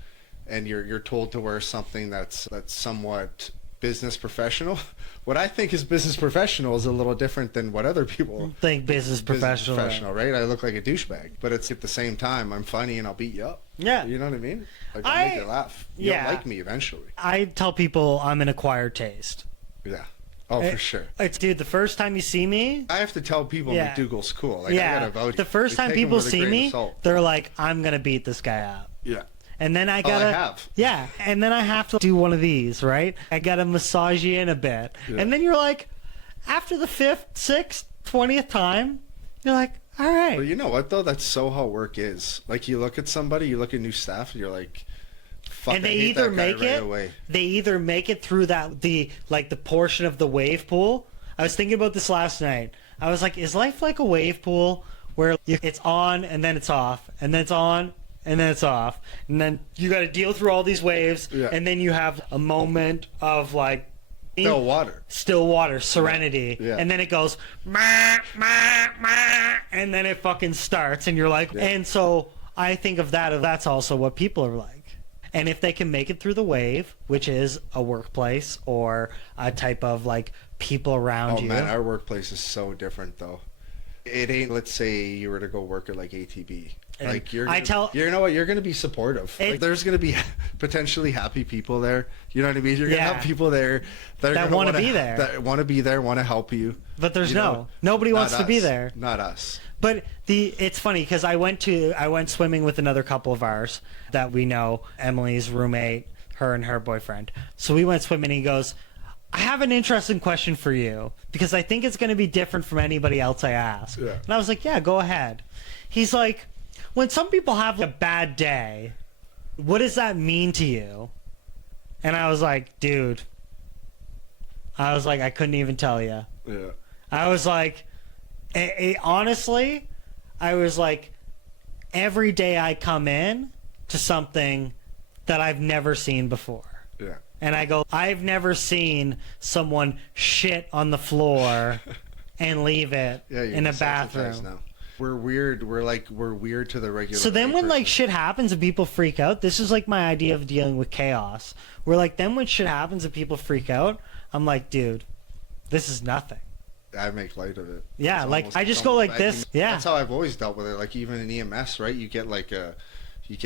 and you're told to wear something that's somewhat business professional. What I think is business professional is a little different than what other people think business professional, right? I look like a douchebag, but it's at the same time I'm funny and I'll beat you up. Yeah, you know what I mean? Like, I'll make you laugh. You'll like me eventually. I tell people I'm an acquired taste. Yeah. Oh, for sure. Dude, the first time you see me, I have to tell people MacDougall's cool. Like, yeah. I gotta vouch. The first time people see me, they're like, I'm gonna beat this guy up. Yeah. And then I gotta, and then I have to do one of these, right? I gotta massage you in a bit, and then you're like, after the 5th, 6th, 20th time, you're like, all right. But you know what though? That's so how work is. Like, you look at somebody, you look at new staff, and you're like, fuck. And they either make it through the portion of the wave pool. I was thinking about this last night. I was like, is life like a wave pool where it's on and then it's off, and then it's on and then it's off, and then you got to deal through all these waves, and then you have a moment of like still water, serenity, and then it goes mah, mah, mah, and then it fucking starts, and you're like, and so I think of that. That's also what people are like, and if they can make it through the wave, which is a workplace or a type of like people around you. Oh man, our workplace is so different though. It ain't, let's say you were to go work at like ATB. Like, you know what, you're gonna be supportive. Like, there's gonna be potentially happy people there. You know what I mean? You're gonna have people there that want to be there, that want to be there, want to help you. But there's nobody wants to be there. Not us. But it's funny because I went swimming with another couple of ours that we know, Emily's roommate, her and her boyfriend. So we went swimming, and he goes, I have an interesting question for you because I think it's going to be different from anybody else I ask. Yeah. And I was like, yeah, go ahead. He's like, when some people have a bad day, what does that mean to you? And I was like, dude, I couldn't even tell you. Yeah. I was like, honestly, I was like, every day I come in to something that I've never seen before. Yeah. And I go, I've never seen someone shit on the floor and leave it in a bathroom. Now. We're weird. We're weird to the regular. So then when like shit happens and people freak out, this is like my idea of dealing with chaos. We're like, then when shit happens and people freak out, I'm like, dude, this is nothing. I make light of it. Yeah, it's like I just go like this. Yeah. That's how I've always dealt with it. Like even in EMS, right? You get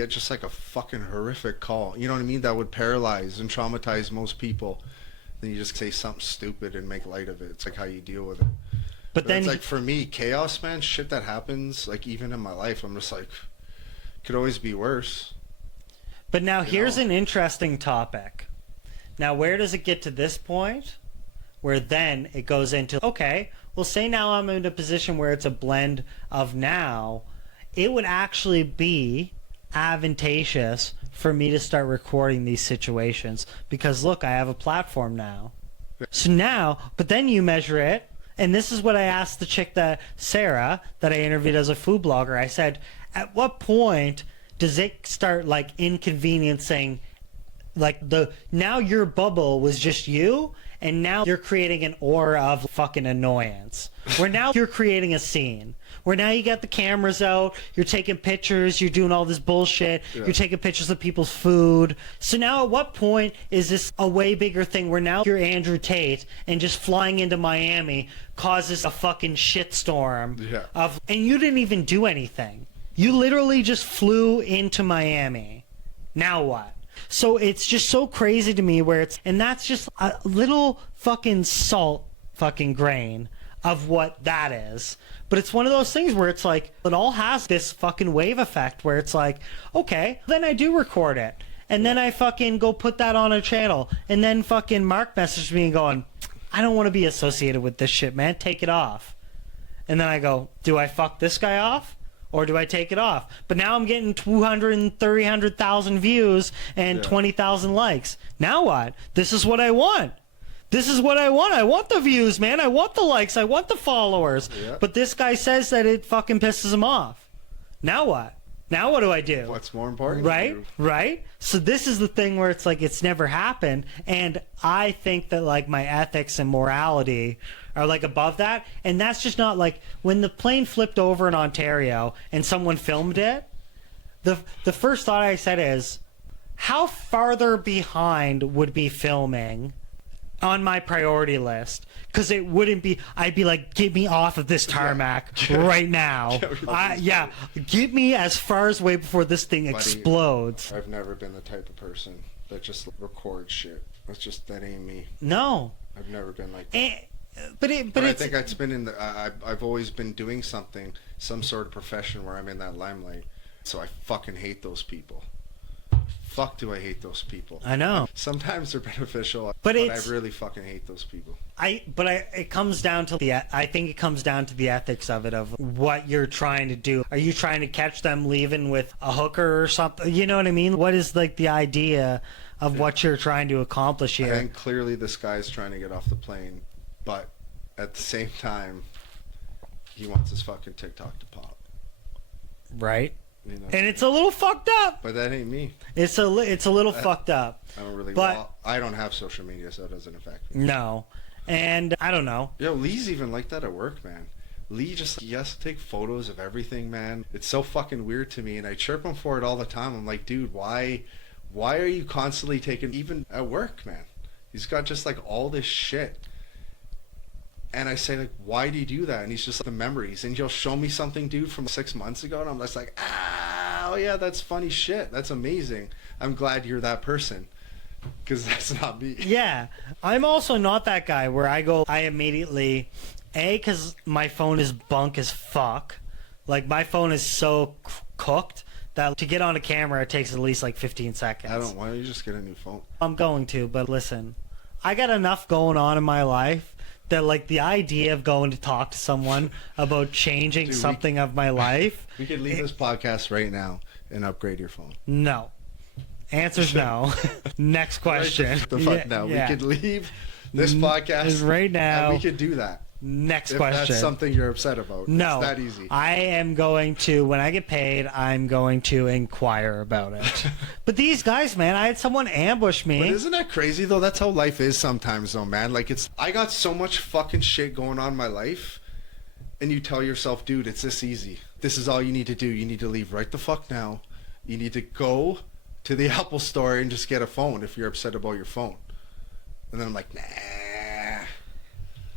just like a fucking horrific call. You know what I mean? That would paralyze and traumatize most people. Then you just say something stupid and make light of it. It's like how you deal with it. But then it's like, for me, chaos, man, shit that happens, like even in my life, I'm just like, could always be worse. But now here's an interesting topic. Now, where does it get to this point? Where then it goes into, okay, well, say now I'm in a position where it's a blend of now, it would actually be advantageous for me to start recording these situations because look, I have a platform now. So now, but then you measure it, and this is what I asked the chick, Sarah, that I interviewed as a food blogger. I said, at what point does it start like inconveniencing Like now your bubble was just you, and now you're creating an aura of fucking annoyance. Where now you're creating a scene. Where now you got the cameras out, you're taking pictures, you're doing all this bullshit, you're taking pictures of people's food. So now at what point is this a way bigger thing where now you're Andrew Tate and just flying into Miami causes a fucking shitstorm and you didn't even do anything. You literally just flew into Miami. Now what? So it's just so crazy to me where and that's just a little fucking salt fucking grain of what that is. But it's one of those things where it's like, it all has this fucking wave effect where it's like, okay, then I do record it. And then I fucking go put that on a channel. And then fucking Mark messaged me and going, I don't want to be associated with this shit, man. Take it off. And then I go, do I fuck this guy off? Or do I take it off? But now I'm getting 300,000 views and 20,000 likes. Now what? This is what I want. This is what I want. I want the views, man. I want the likes. I want the followers. Yeah. But this guy says that it fucking pisses him off. Now what? Now what do I do? What's more important? Right? So this is the thing where it's like it's never happened. And I think that like my ethics and morality are like above that. And that's just not like when the plane flipped over in Ontario and someone filmed it. The first thought I said is, how farther behind would be filming on my priority list? Because it wouldn't be, I'd be like, get me off of this tarmac right now. Get me as far as way before this thing explodes. I've never been the type of person that just records shit. That ain't me. No. I've never been like that. But I think it's been I've always been doing some sort of profession where I'm in that limelight. So I fucking hate those people. Fuck do I hate those people. I know. Sometimes they're beneficial, but I really fucking hate those people. It comes down to I think it comes down to the ethics of it, of what you're trying to do. Are you trying to catch them leaving with a hooker or something? You know what I mean? What is like the idea of what you're trying to accomplish here? I think clearly this guy's trying to get off the plane, but at the same time, he wants his fucking TikTok to pop. Right. You know, and it's a little fucked up. But that ain't me. It's a little fucked up. I don't really. But I don't have social media, so it doesn't affect me. No, and I don't know. Yo, Lee's even like that at work, man. Lee just has to take photos of everything, man. It's so fucking weird to me, and I chirp him for it all the time. I'm like, dude, why are you constantly taking, even at work, man? He's got just like all this shit. And I say, like, why do you do that? And he's just like, the memories. And you'll show me something, dude, from 6 months ago. And I'm just like, oh, yeah, that's funny shit. That's amazing. I'm glad you're that person. Because that's not me. Yeah. I'm also not that guy where I immediately, because my phone is bunk as fuck. Like, my phone is so cooked that to get on a camera, it takes at least, like, 15 seconds. Why don't you just get a new phone? I'm going to, but listen. I got enough going on in my life that like the idea of going to talk to someone about changing something of my life. We could leave this podcast right now and upgrade your phone. No. Answer's no. Next question. The fuck no. We could leave this podcast right now. And we could do that. Next question. If that's something you're upset about. No. It's that easy. I am going to, when I get paid, I'm going to inquire about it. But these guys, man, I had someone ambush me. But isn't that crazy, though? That's how life is sometimes, though, man. Like, I got so much fucking shit going on in my life, and you tell yourself, dude, it's this easy. This is all you need to do. You need to leave right the fuck now. You need to go to the Apple store and just get a phone if you're upset about your phone. And then I'm like, nah.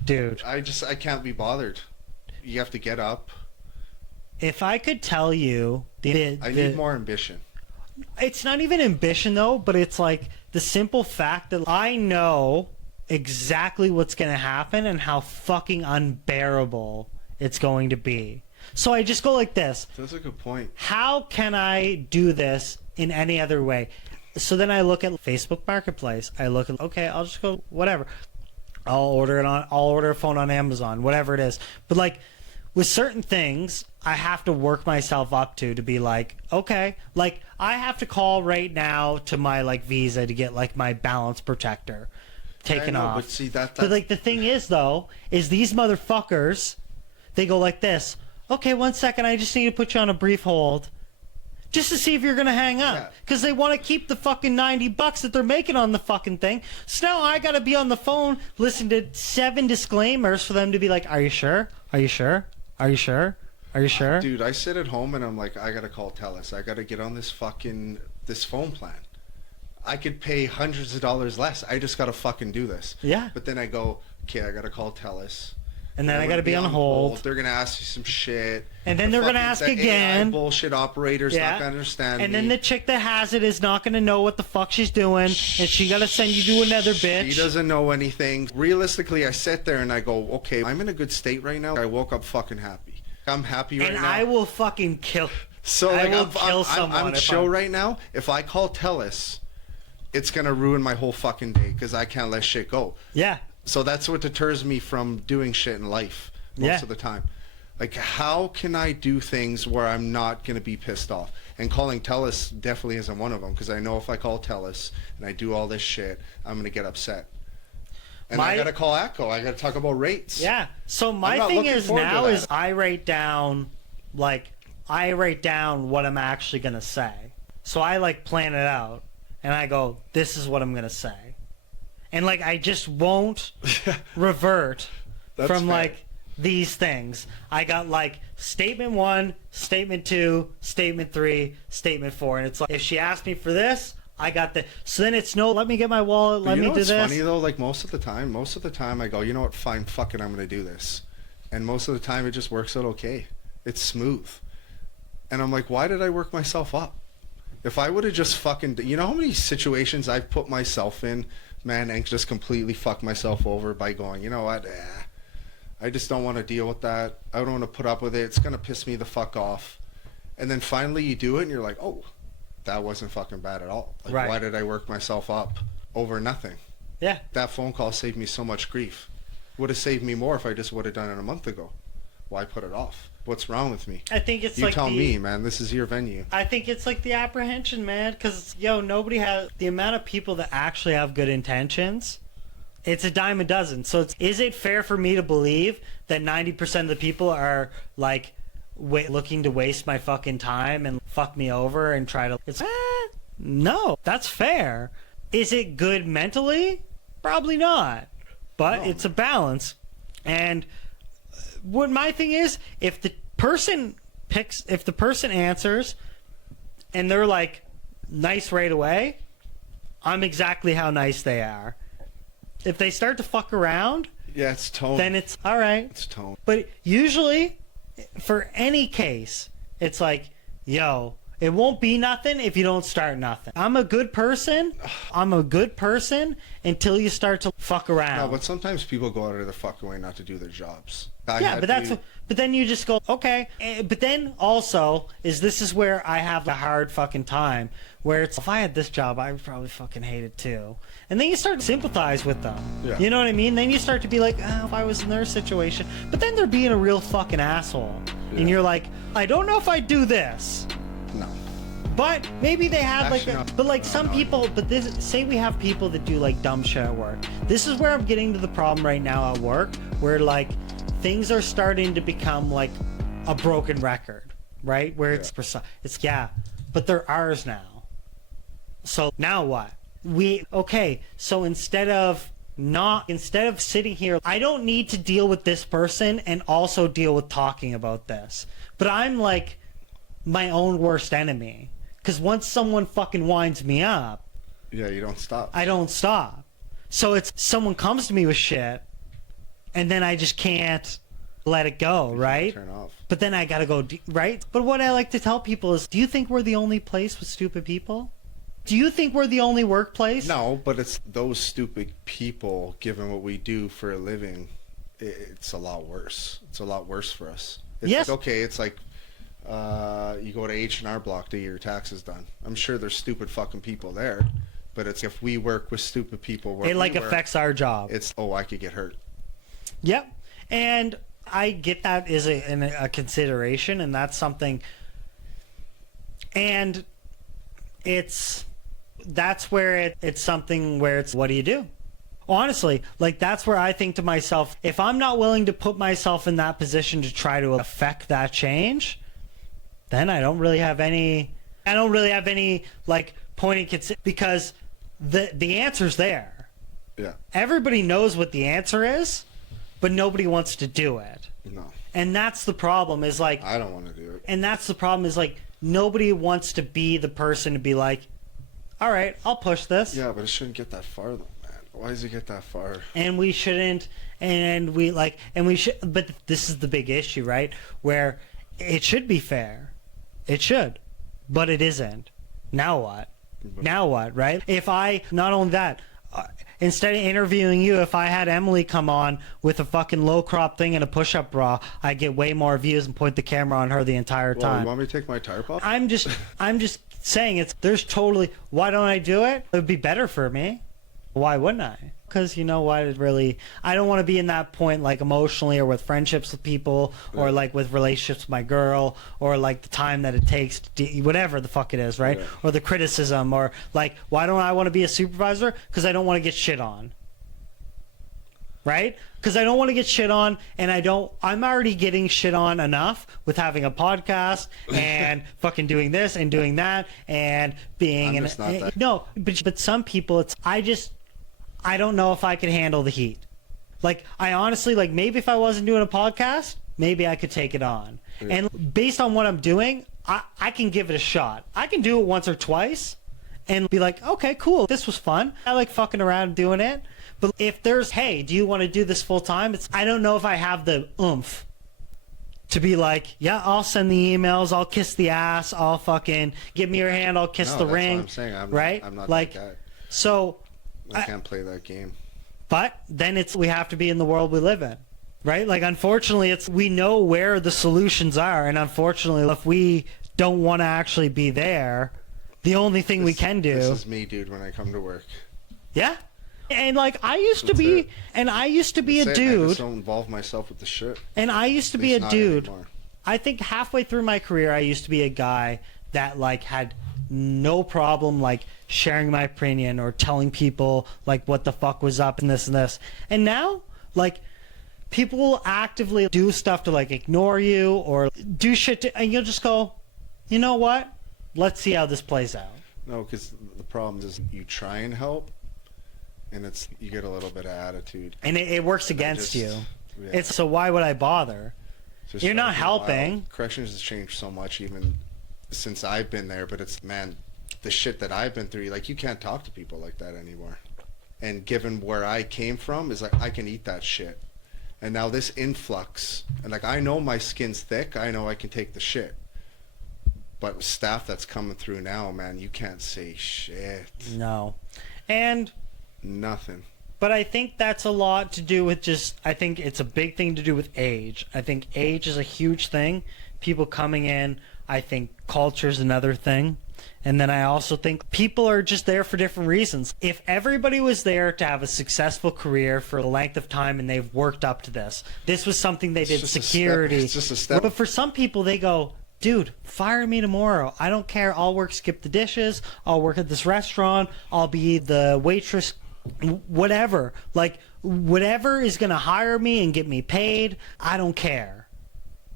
Dude. I can't be bothered. You have to get up. If I could tell you... I need more ambition. It's not even ambition, though, but it's like the simple fact that I know exactly what's going to happen and how fucking unbearable it's going to be. So I just go like this. That's a good point. How can I do this in any other way? So then I look at Facebook Marketplace. I look at, okay, I'll just go, whatever. I'll order a phone on Amazon, whatever it is. But like with certain things, I have to work myself up to be like, okay, like I have to call right now to my like Visa to get like my balance protector taken off. But see that's... But like the thing is though, is these motherfuckers, they go like this. Okay, 1 second, I just need to put you on a brief hold. just to see if you're gonna hang Yeah. up, because they want to keep the fucking $90 that they're making on the fucking thing. So now I gotta be on the phone, listen to 7 disclaimers for them to be like, "Are you sure? Are you sure? Are you sure? Are you sure?" Dude, I sit at home and I'm like, I gotta call TELUS. I gotta get on this phone plan. I could pay hundreds of dollars less. I just gotta fucking do this. Yeah. But then I go, okay, I gotta call TELUS. And then I They're gotta gonna be on hold. They're gonna ask you some shit. And then they're gonna ask the again. AI bullshit operator's not gonna understand And me. then the chick that has it is not gonna know what the fuck she's doing, and she gotta send you to another bitch. She doesn't know anything. Realistically, I sit there and I go, okay, I'm in a good state right now. I woke up fucking happy. I'm happy right and now. I will fucking kill. So I like, will kill someone I'm if chill I'm- right now. If I call TELUS, it's gonna ruin my whole fucking day because I can't let shit go. Yeah. So that's what deters me from doing shit in life most of the time. Like, how can I do things where I'm not going to be pissed off? And calling TELUS definitely isn't one of them, because I know if I call TELUS and I do all this shit, I'm going to get upset. And I got to call ACO. I got to talk about rates. Yeah. So I'm my not thing looking is forward to now that. is I write down what I'm actually gonna say. So I like plan it out, and I go, this is what I'm gonna say, and like I just won't revert That's from fair. like these things. I got like statement 1, statement 2, statement 3, statement 4, and it's like if she asked me for this, I got the. So then it's no. Let me get my wallet. Let me do this. You know what's funny though? Like most of the time I go, you know what? Fine, fuck it, I'm gonna do this. And most of the time it just works out okay. It's smooth. And I'm like, why did I work myself up? If I would have just fucking, you know how many situations I've put myself in, man, and just completely fucked myself over by going, you know what? I just don't want to deal with that. I don't want to put up with it. It's gonna piss me the fuck off. And then finally you do it, and you're like, oh, that wasn't fucking bad at all. Like, Right. why did I work myself up over nothing? Yeah. That phone call saved me so much grief. Would have saved me more if I just would have done it a month ago. Why put it off? What's wrong with me? I think it's You like tell me, man. This is your venue. I think it's like the apprehension, man, because nobody has the amount of people that actually have good intentions. It's a dime a dozen. So is it fair for me to believe that 90% of the people are like looking to waste my fucking time and fuck me over and try to? No, that's fair. Is it good mentally? Probably not. But No. it's a balance. And what my thing is, if the person answers and they're like nice right away, I'm exactly how nice they are. If they start to fuck around, Yeah, it's tone. then it's all right. It's tone. But usually, for any case, it's like, it won't be nothing if you don't start nothing. I'm a good person. I'm a good person until you start to fuck around. No, but sometimes people go out of their fucking way not to do their jobs. But then you just go, okay. But then also this is where I have a hard fucking time, where it's, if I had this job, I would probably fucking hate it too. And then you start to sympathize with them. Yeah. You know what I mean? Then you start to be like, if I was in their situation. But then they're being a real fucking asshole. Yeah. And you're like, I don't know if I'd do this. No. But maybe they have Actually, no. but like No, some no. people, but say we have people that do like dumb shit at work. This is where I'm getting to the problem right now at work, where like things are starting to become like a broken record, right? Where it's but they're ours now. So now what? So instead of sitting here, I don't need to deal with this person and also deal with talking about this. But I'm like my own worst enemy. Because once someone fucking winds me up, Yeah, you don't stop. I don't stop. So it's someone comes to me with shit, and then I just can't let it go, right? Turn off. But then I gotta go, right? But what I like to tell people is, do you think we're the only place with stupid people? Do you think we're the only workplace? No, but it's those stupid people, given what we do for a living, it's a lot worse. It's a lot worse for us. It's Yes. like, okay, it's like you go to H&R Block to get your taxes done. I'm sure there's stupid fucking people there, but it's if we work with stupid people, where It like we work, affects our job. it's, I could get hurt. Yep. And I get that is a consideration, and that's something. And that's where it's something where it's, what do you do? Honestly, like that's where I think to myself, if I'm not willing to put myself in that position to try to affect that change, then I don't really have any. I don't really have any like pointing because the answer's there. Yeah. Everybody knows what the answer is, but nobody wants to do it. No. And that's the problem is like I don't want to do it. and that's the problem is like nobody wants to be the person to be like, all right, I'll push this. Yeah, but it shouldn't get that far though, man. Why does it get that far? And we shouldn't, but this is the big issue, right? Where it should be fair. It should, but it isn't. Now what? Now what, right? If not only that, instead of interviewing you, if I had Emily come on with a fucking low crop thing and a push-up bra, I'd get way more views and point the camera on her the entire time. You want me to take my tarp off? I'm just saying why don't I do it? It would be better for me. Why wouldn't I? Because you know what, I don't want to be in that point like emotionally or with friendships with people or like with relationships with my girl or like the time that it takes to whatever the fuck it is, right? Yeah. Or the criticism or like, why don't I want to be a supervisor? Because I don't want to get shit on. Right? Because I don't want to get shit on, and I'm already getting shit on enough with having a podcast and fucking doing this and doing that and being no, but some people I don't know if I could handle the heat. Like I honestly like maybe if I wasn't doing a podcast, maybe I could take it on. Yeah. And based on what I'm doing, I can give it a shot. I can do it once or twice and be like, okay, cool, this was fun. I like fucking around doing it. But if there's, hey, do you want to do this full time? I don't know if I have the oomph to be like, yeah, I'll send the emails, I'll kiss the ass, I'll fucking give me your hand, I'll kiss the ring. That's what I'm saying. Right? I'm not like that guy. So I can't play that game. But then we have to be in the world we live in. Right? Like unfortunately we know where the solutions are, and unfortunately if we don't want to actually be there, the only thing we can do. This is me, dude, when I come to work. Yeah. And like I used to be a dude. I just don't involve myself with the shit. And I used to be a dude. I think halfway through my career I used to be a guy that like had no problem like sharing my opinion or telling people like what the fuck was up and this and this. And now like people will actively do stuff to like ignore you or do shit and you'll just go, you know what? Let's see how this plays out. No, because the problem is you try and help, and you get a little bit of attitude, and it works against you. Yeah. So why would I bother? You're not helping. Corrections has changed so much even since I've been there, but the shit that I've been through, like you can't talk to people like that anymore. And given where I came from, is like I can eat that shit. And now this influx, and like I know my skin's thick, I know I can take the shit. But staff that's coming through now, man, you can't say shit. No. And nothing. But I think that's a lot to do with I think it's a big thing to do with age. I think age is a huge thing. People coming in, I think culture's another thing. And then I also think people are just there for different reasons. If everybody was there to have a successful career for a length of time and they've worked up to this was something they did, security. It's just a step. But for some people, they go, dude, fire me tomorrow. I don't care. I'll work skip the dishes. I'll work at this restaurant. I'll be the waitress, whatever. Like, whatever is going to hire me and get me paid, I don't care.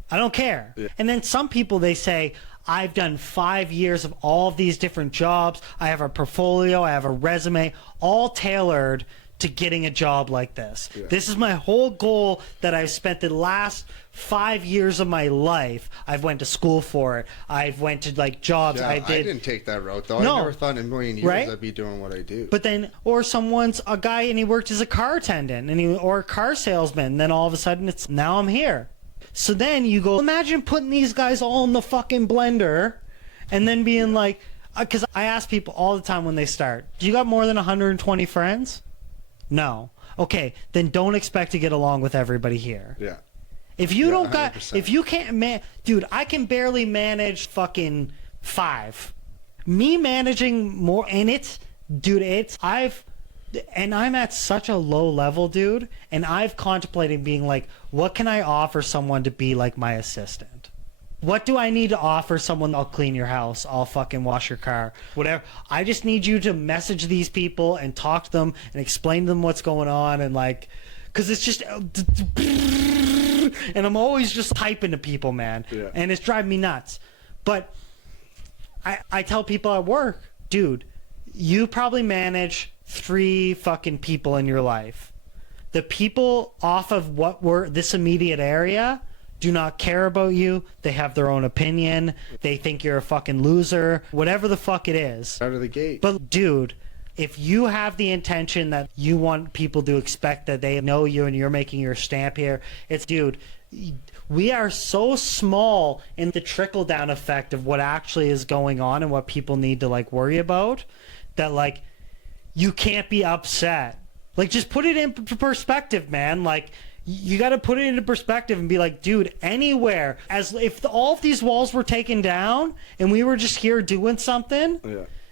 I don't care. Yeah. And then some people, they say, I've done 5 years of all of these different jobs. I have a portfolio. I have a resume, all tailored to getting a job like this. Yeah. This is my whole goal that I've spent the last 5 years of my life. I've went to school for it. I've went to like jobs. Yeah, I didn't take that route though. No. I never thought in a million years I'd be doing what I do. But then, or someone's a guy and he worked as a car attendant or a car salesman. And then all of a sudden now I'm here. So then you go, imagine putting these guys all in the fucking blender and then being like, because I ask people all the time when they start, do you got more than 120 friends? No. Okay, then don't expect to get along with everybody here. Yeah. If you don't 100%. if you can't dude, I can barely manage fucking 5. Me managing more, and I'm at such a low level, dude, and I've contemplated being like, what can I offer someone to be like my assistant? What do I need to offer someone? I'll clean your house. I'll fucking wash your car. Whatever. I just need you to message these people and talk to them and explain to them what's going on and like, because it's just, and I'm always just typing to people, man. Yeah. And it's driving me nuts. But I tell people at work, dude, you probably manage 3 fucking people in your life. The people off of what were this immediate area do not care about you. They have their own opinion. They think you're a fucking loser. Whatever the fuck it is. Out of the gate. But dude, if you have the intention that you want people to expect that they know you and you're making your stamp here, it's, dude, we are so small in the trickle down effect of what actually is going on and what people need to like worry about, that like you can't be upset. Like, just put it in perspective, man. Like, you got to put it into perspective and be like, dude, anywhere, as if all of these walls were taken down and we were just here doing something,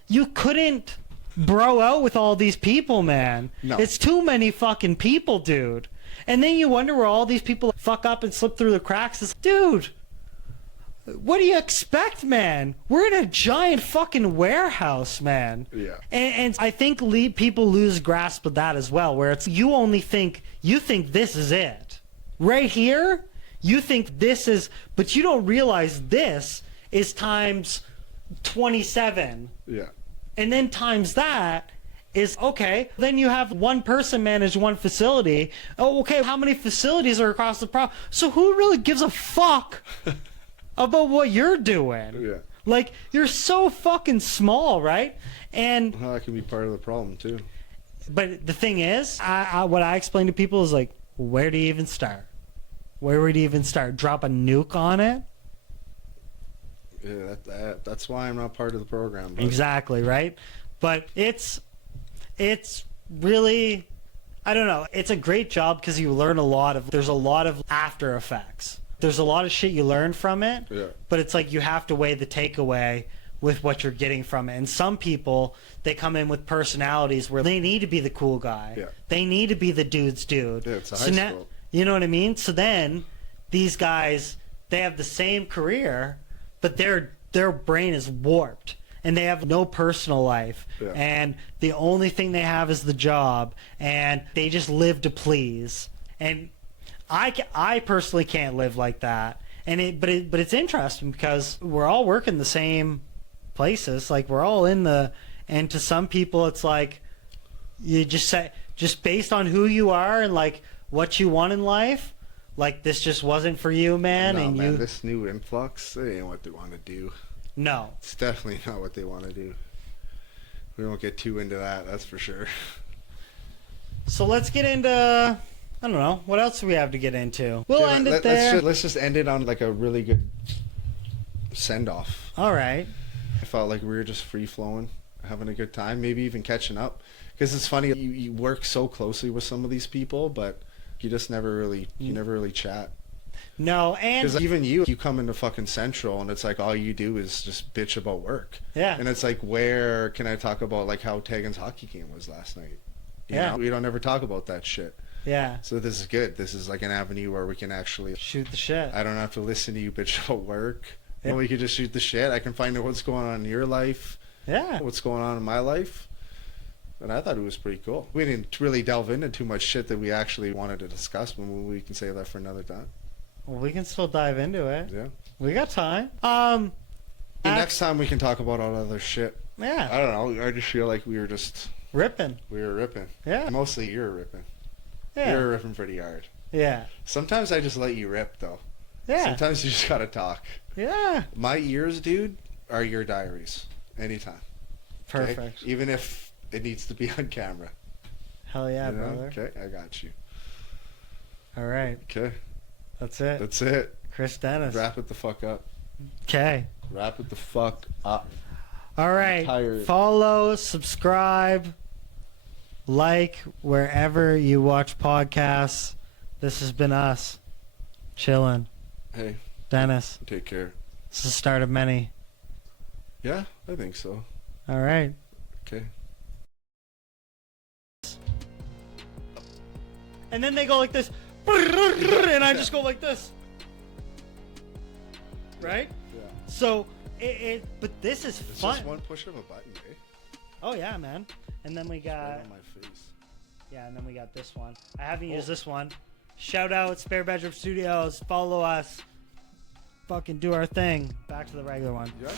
you couldn't bro out with all these people, man. No. It's too many fucking people, dude. And then you wonder where all these people fuck up and slip through the cracks. It's, dude, what do you expect, man? We're in a giant fucking warehouse, man. Yeah. And I think people lose grasp of that as well, where it's you think this is it. Right here, you think this is, but you don't realize this is times 27. Yeah. And then times that is, okay, then you have one person manage one facility. Oh, okay, how many facilities are across the province? So who really gives a fuck about what you're doing? Yeah. Like, you're so fucking small, right? And Well, that can be part of the problem too. but the thing is, what I explain to people is like, where do you even start? Where would you even start? Drop a nuke on it? Yeah, that's why I'm not part of the program. But Exactly, right? But it's really, I don't know. It's a great job because you learn there's a lot of after effects. There's a lot of shit you learn from it, Yeah. but it's like you have to weigh the takeaway with what you're getting from it. And some people, they come in with personalities where they need to be the cool guy. Yeah. They need to be the dude's dude. Yeah, it's a So high now, school. you know what I mean? So then these guys, they have the same career, but their brain is warped. And they have no personal life. Yeah. And the only thing they have is the job. And they just live to please. And I personally can't live like that. And but it's interesting because we're all working the same places. Like, we're all in and to some people it's like you just say, just based on who you are and like what you want in life, like this just wasn't for you, man. No, and man, you this new influx, they ain't what they want to do. no. It's definitely not what they want to do. We won't get too into that, that's for sure. So let's get into, I don't know, what else do we have to get into? We'll end it there. Let's just end it on like a really good send off. All right. I felt like we were just free flowing, having a good time, maybe even catching up. Because it's funny, you work so closely with some of these people, but you just never really chat. No, and Because even you come into fucking Central and it's like all you do is just bitch about work. Yeah. And it's like, where can I talk about like how Tegan's hockey game was last night? You Yeah. know, we don't ever talk about that shit. yeah, So this is good. This is like an avenue where we can actually, shoot the shit. I don't have to listen to you bitch about work. Yeah. We can just shoot the shit. I can find out what's going on in your life, Yeah. what's going on in my life. And I thought it was pretty cool. We didn't really delve into too much shit that we actually wanted to discuss, but we can save that for another time. Well, we can still dive into it. Yeah. We got time. Next time we can talk about all other shit. Yeah. I don't know. I just feel like we were Ripping. ripping. Yeah. Mostly you're ripping. Yeah. You're ripping pretty hard. Yeah. Sometimes I just let you rip, though. Yeah. Sometimes you just gotta talk. Yeah. My ears, dude, are your diaries. Anytime. Okay? Perfect. Even if it needs to be on camera. Hell yeah, You know? brother. Okay, I got you. All right. Okay, That's it. that's it. Chris Dennis. Wrap it the fuck up. Okay. Wrap it the fuck up. All right. tired. Follow, subscribe, like wherever you watch podcasts. This has been us. Chillin'. Hey, Dennis. take care. It's the start of many. Yeah, I think so. All right. Okay. And then they go like this. And I just go like this. Right? Yeah. So, but this is It's fun. just one push of a button, eh? Oh, yeah, man. And then we Right got, on my face. yeah, and then we got this one. I haven't used this one. Shout out Spare Bedroom Studios. Follow us. Fucking do our thing. Back to the regular one. Yeah.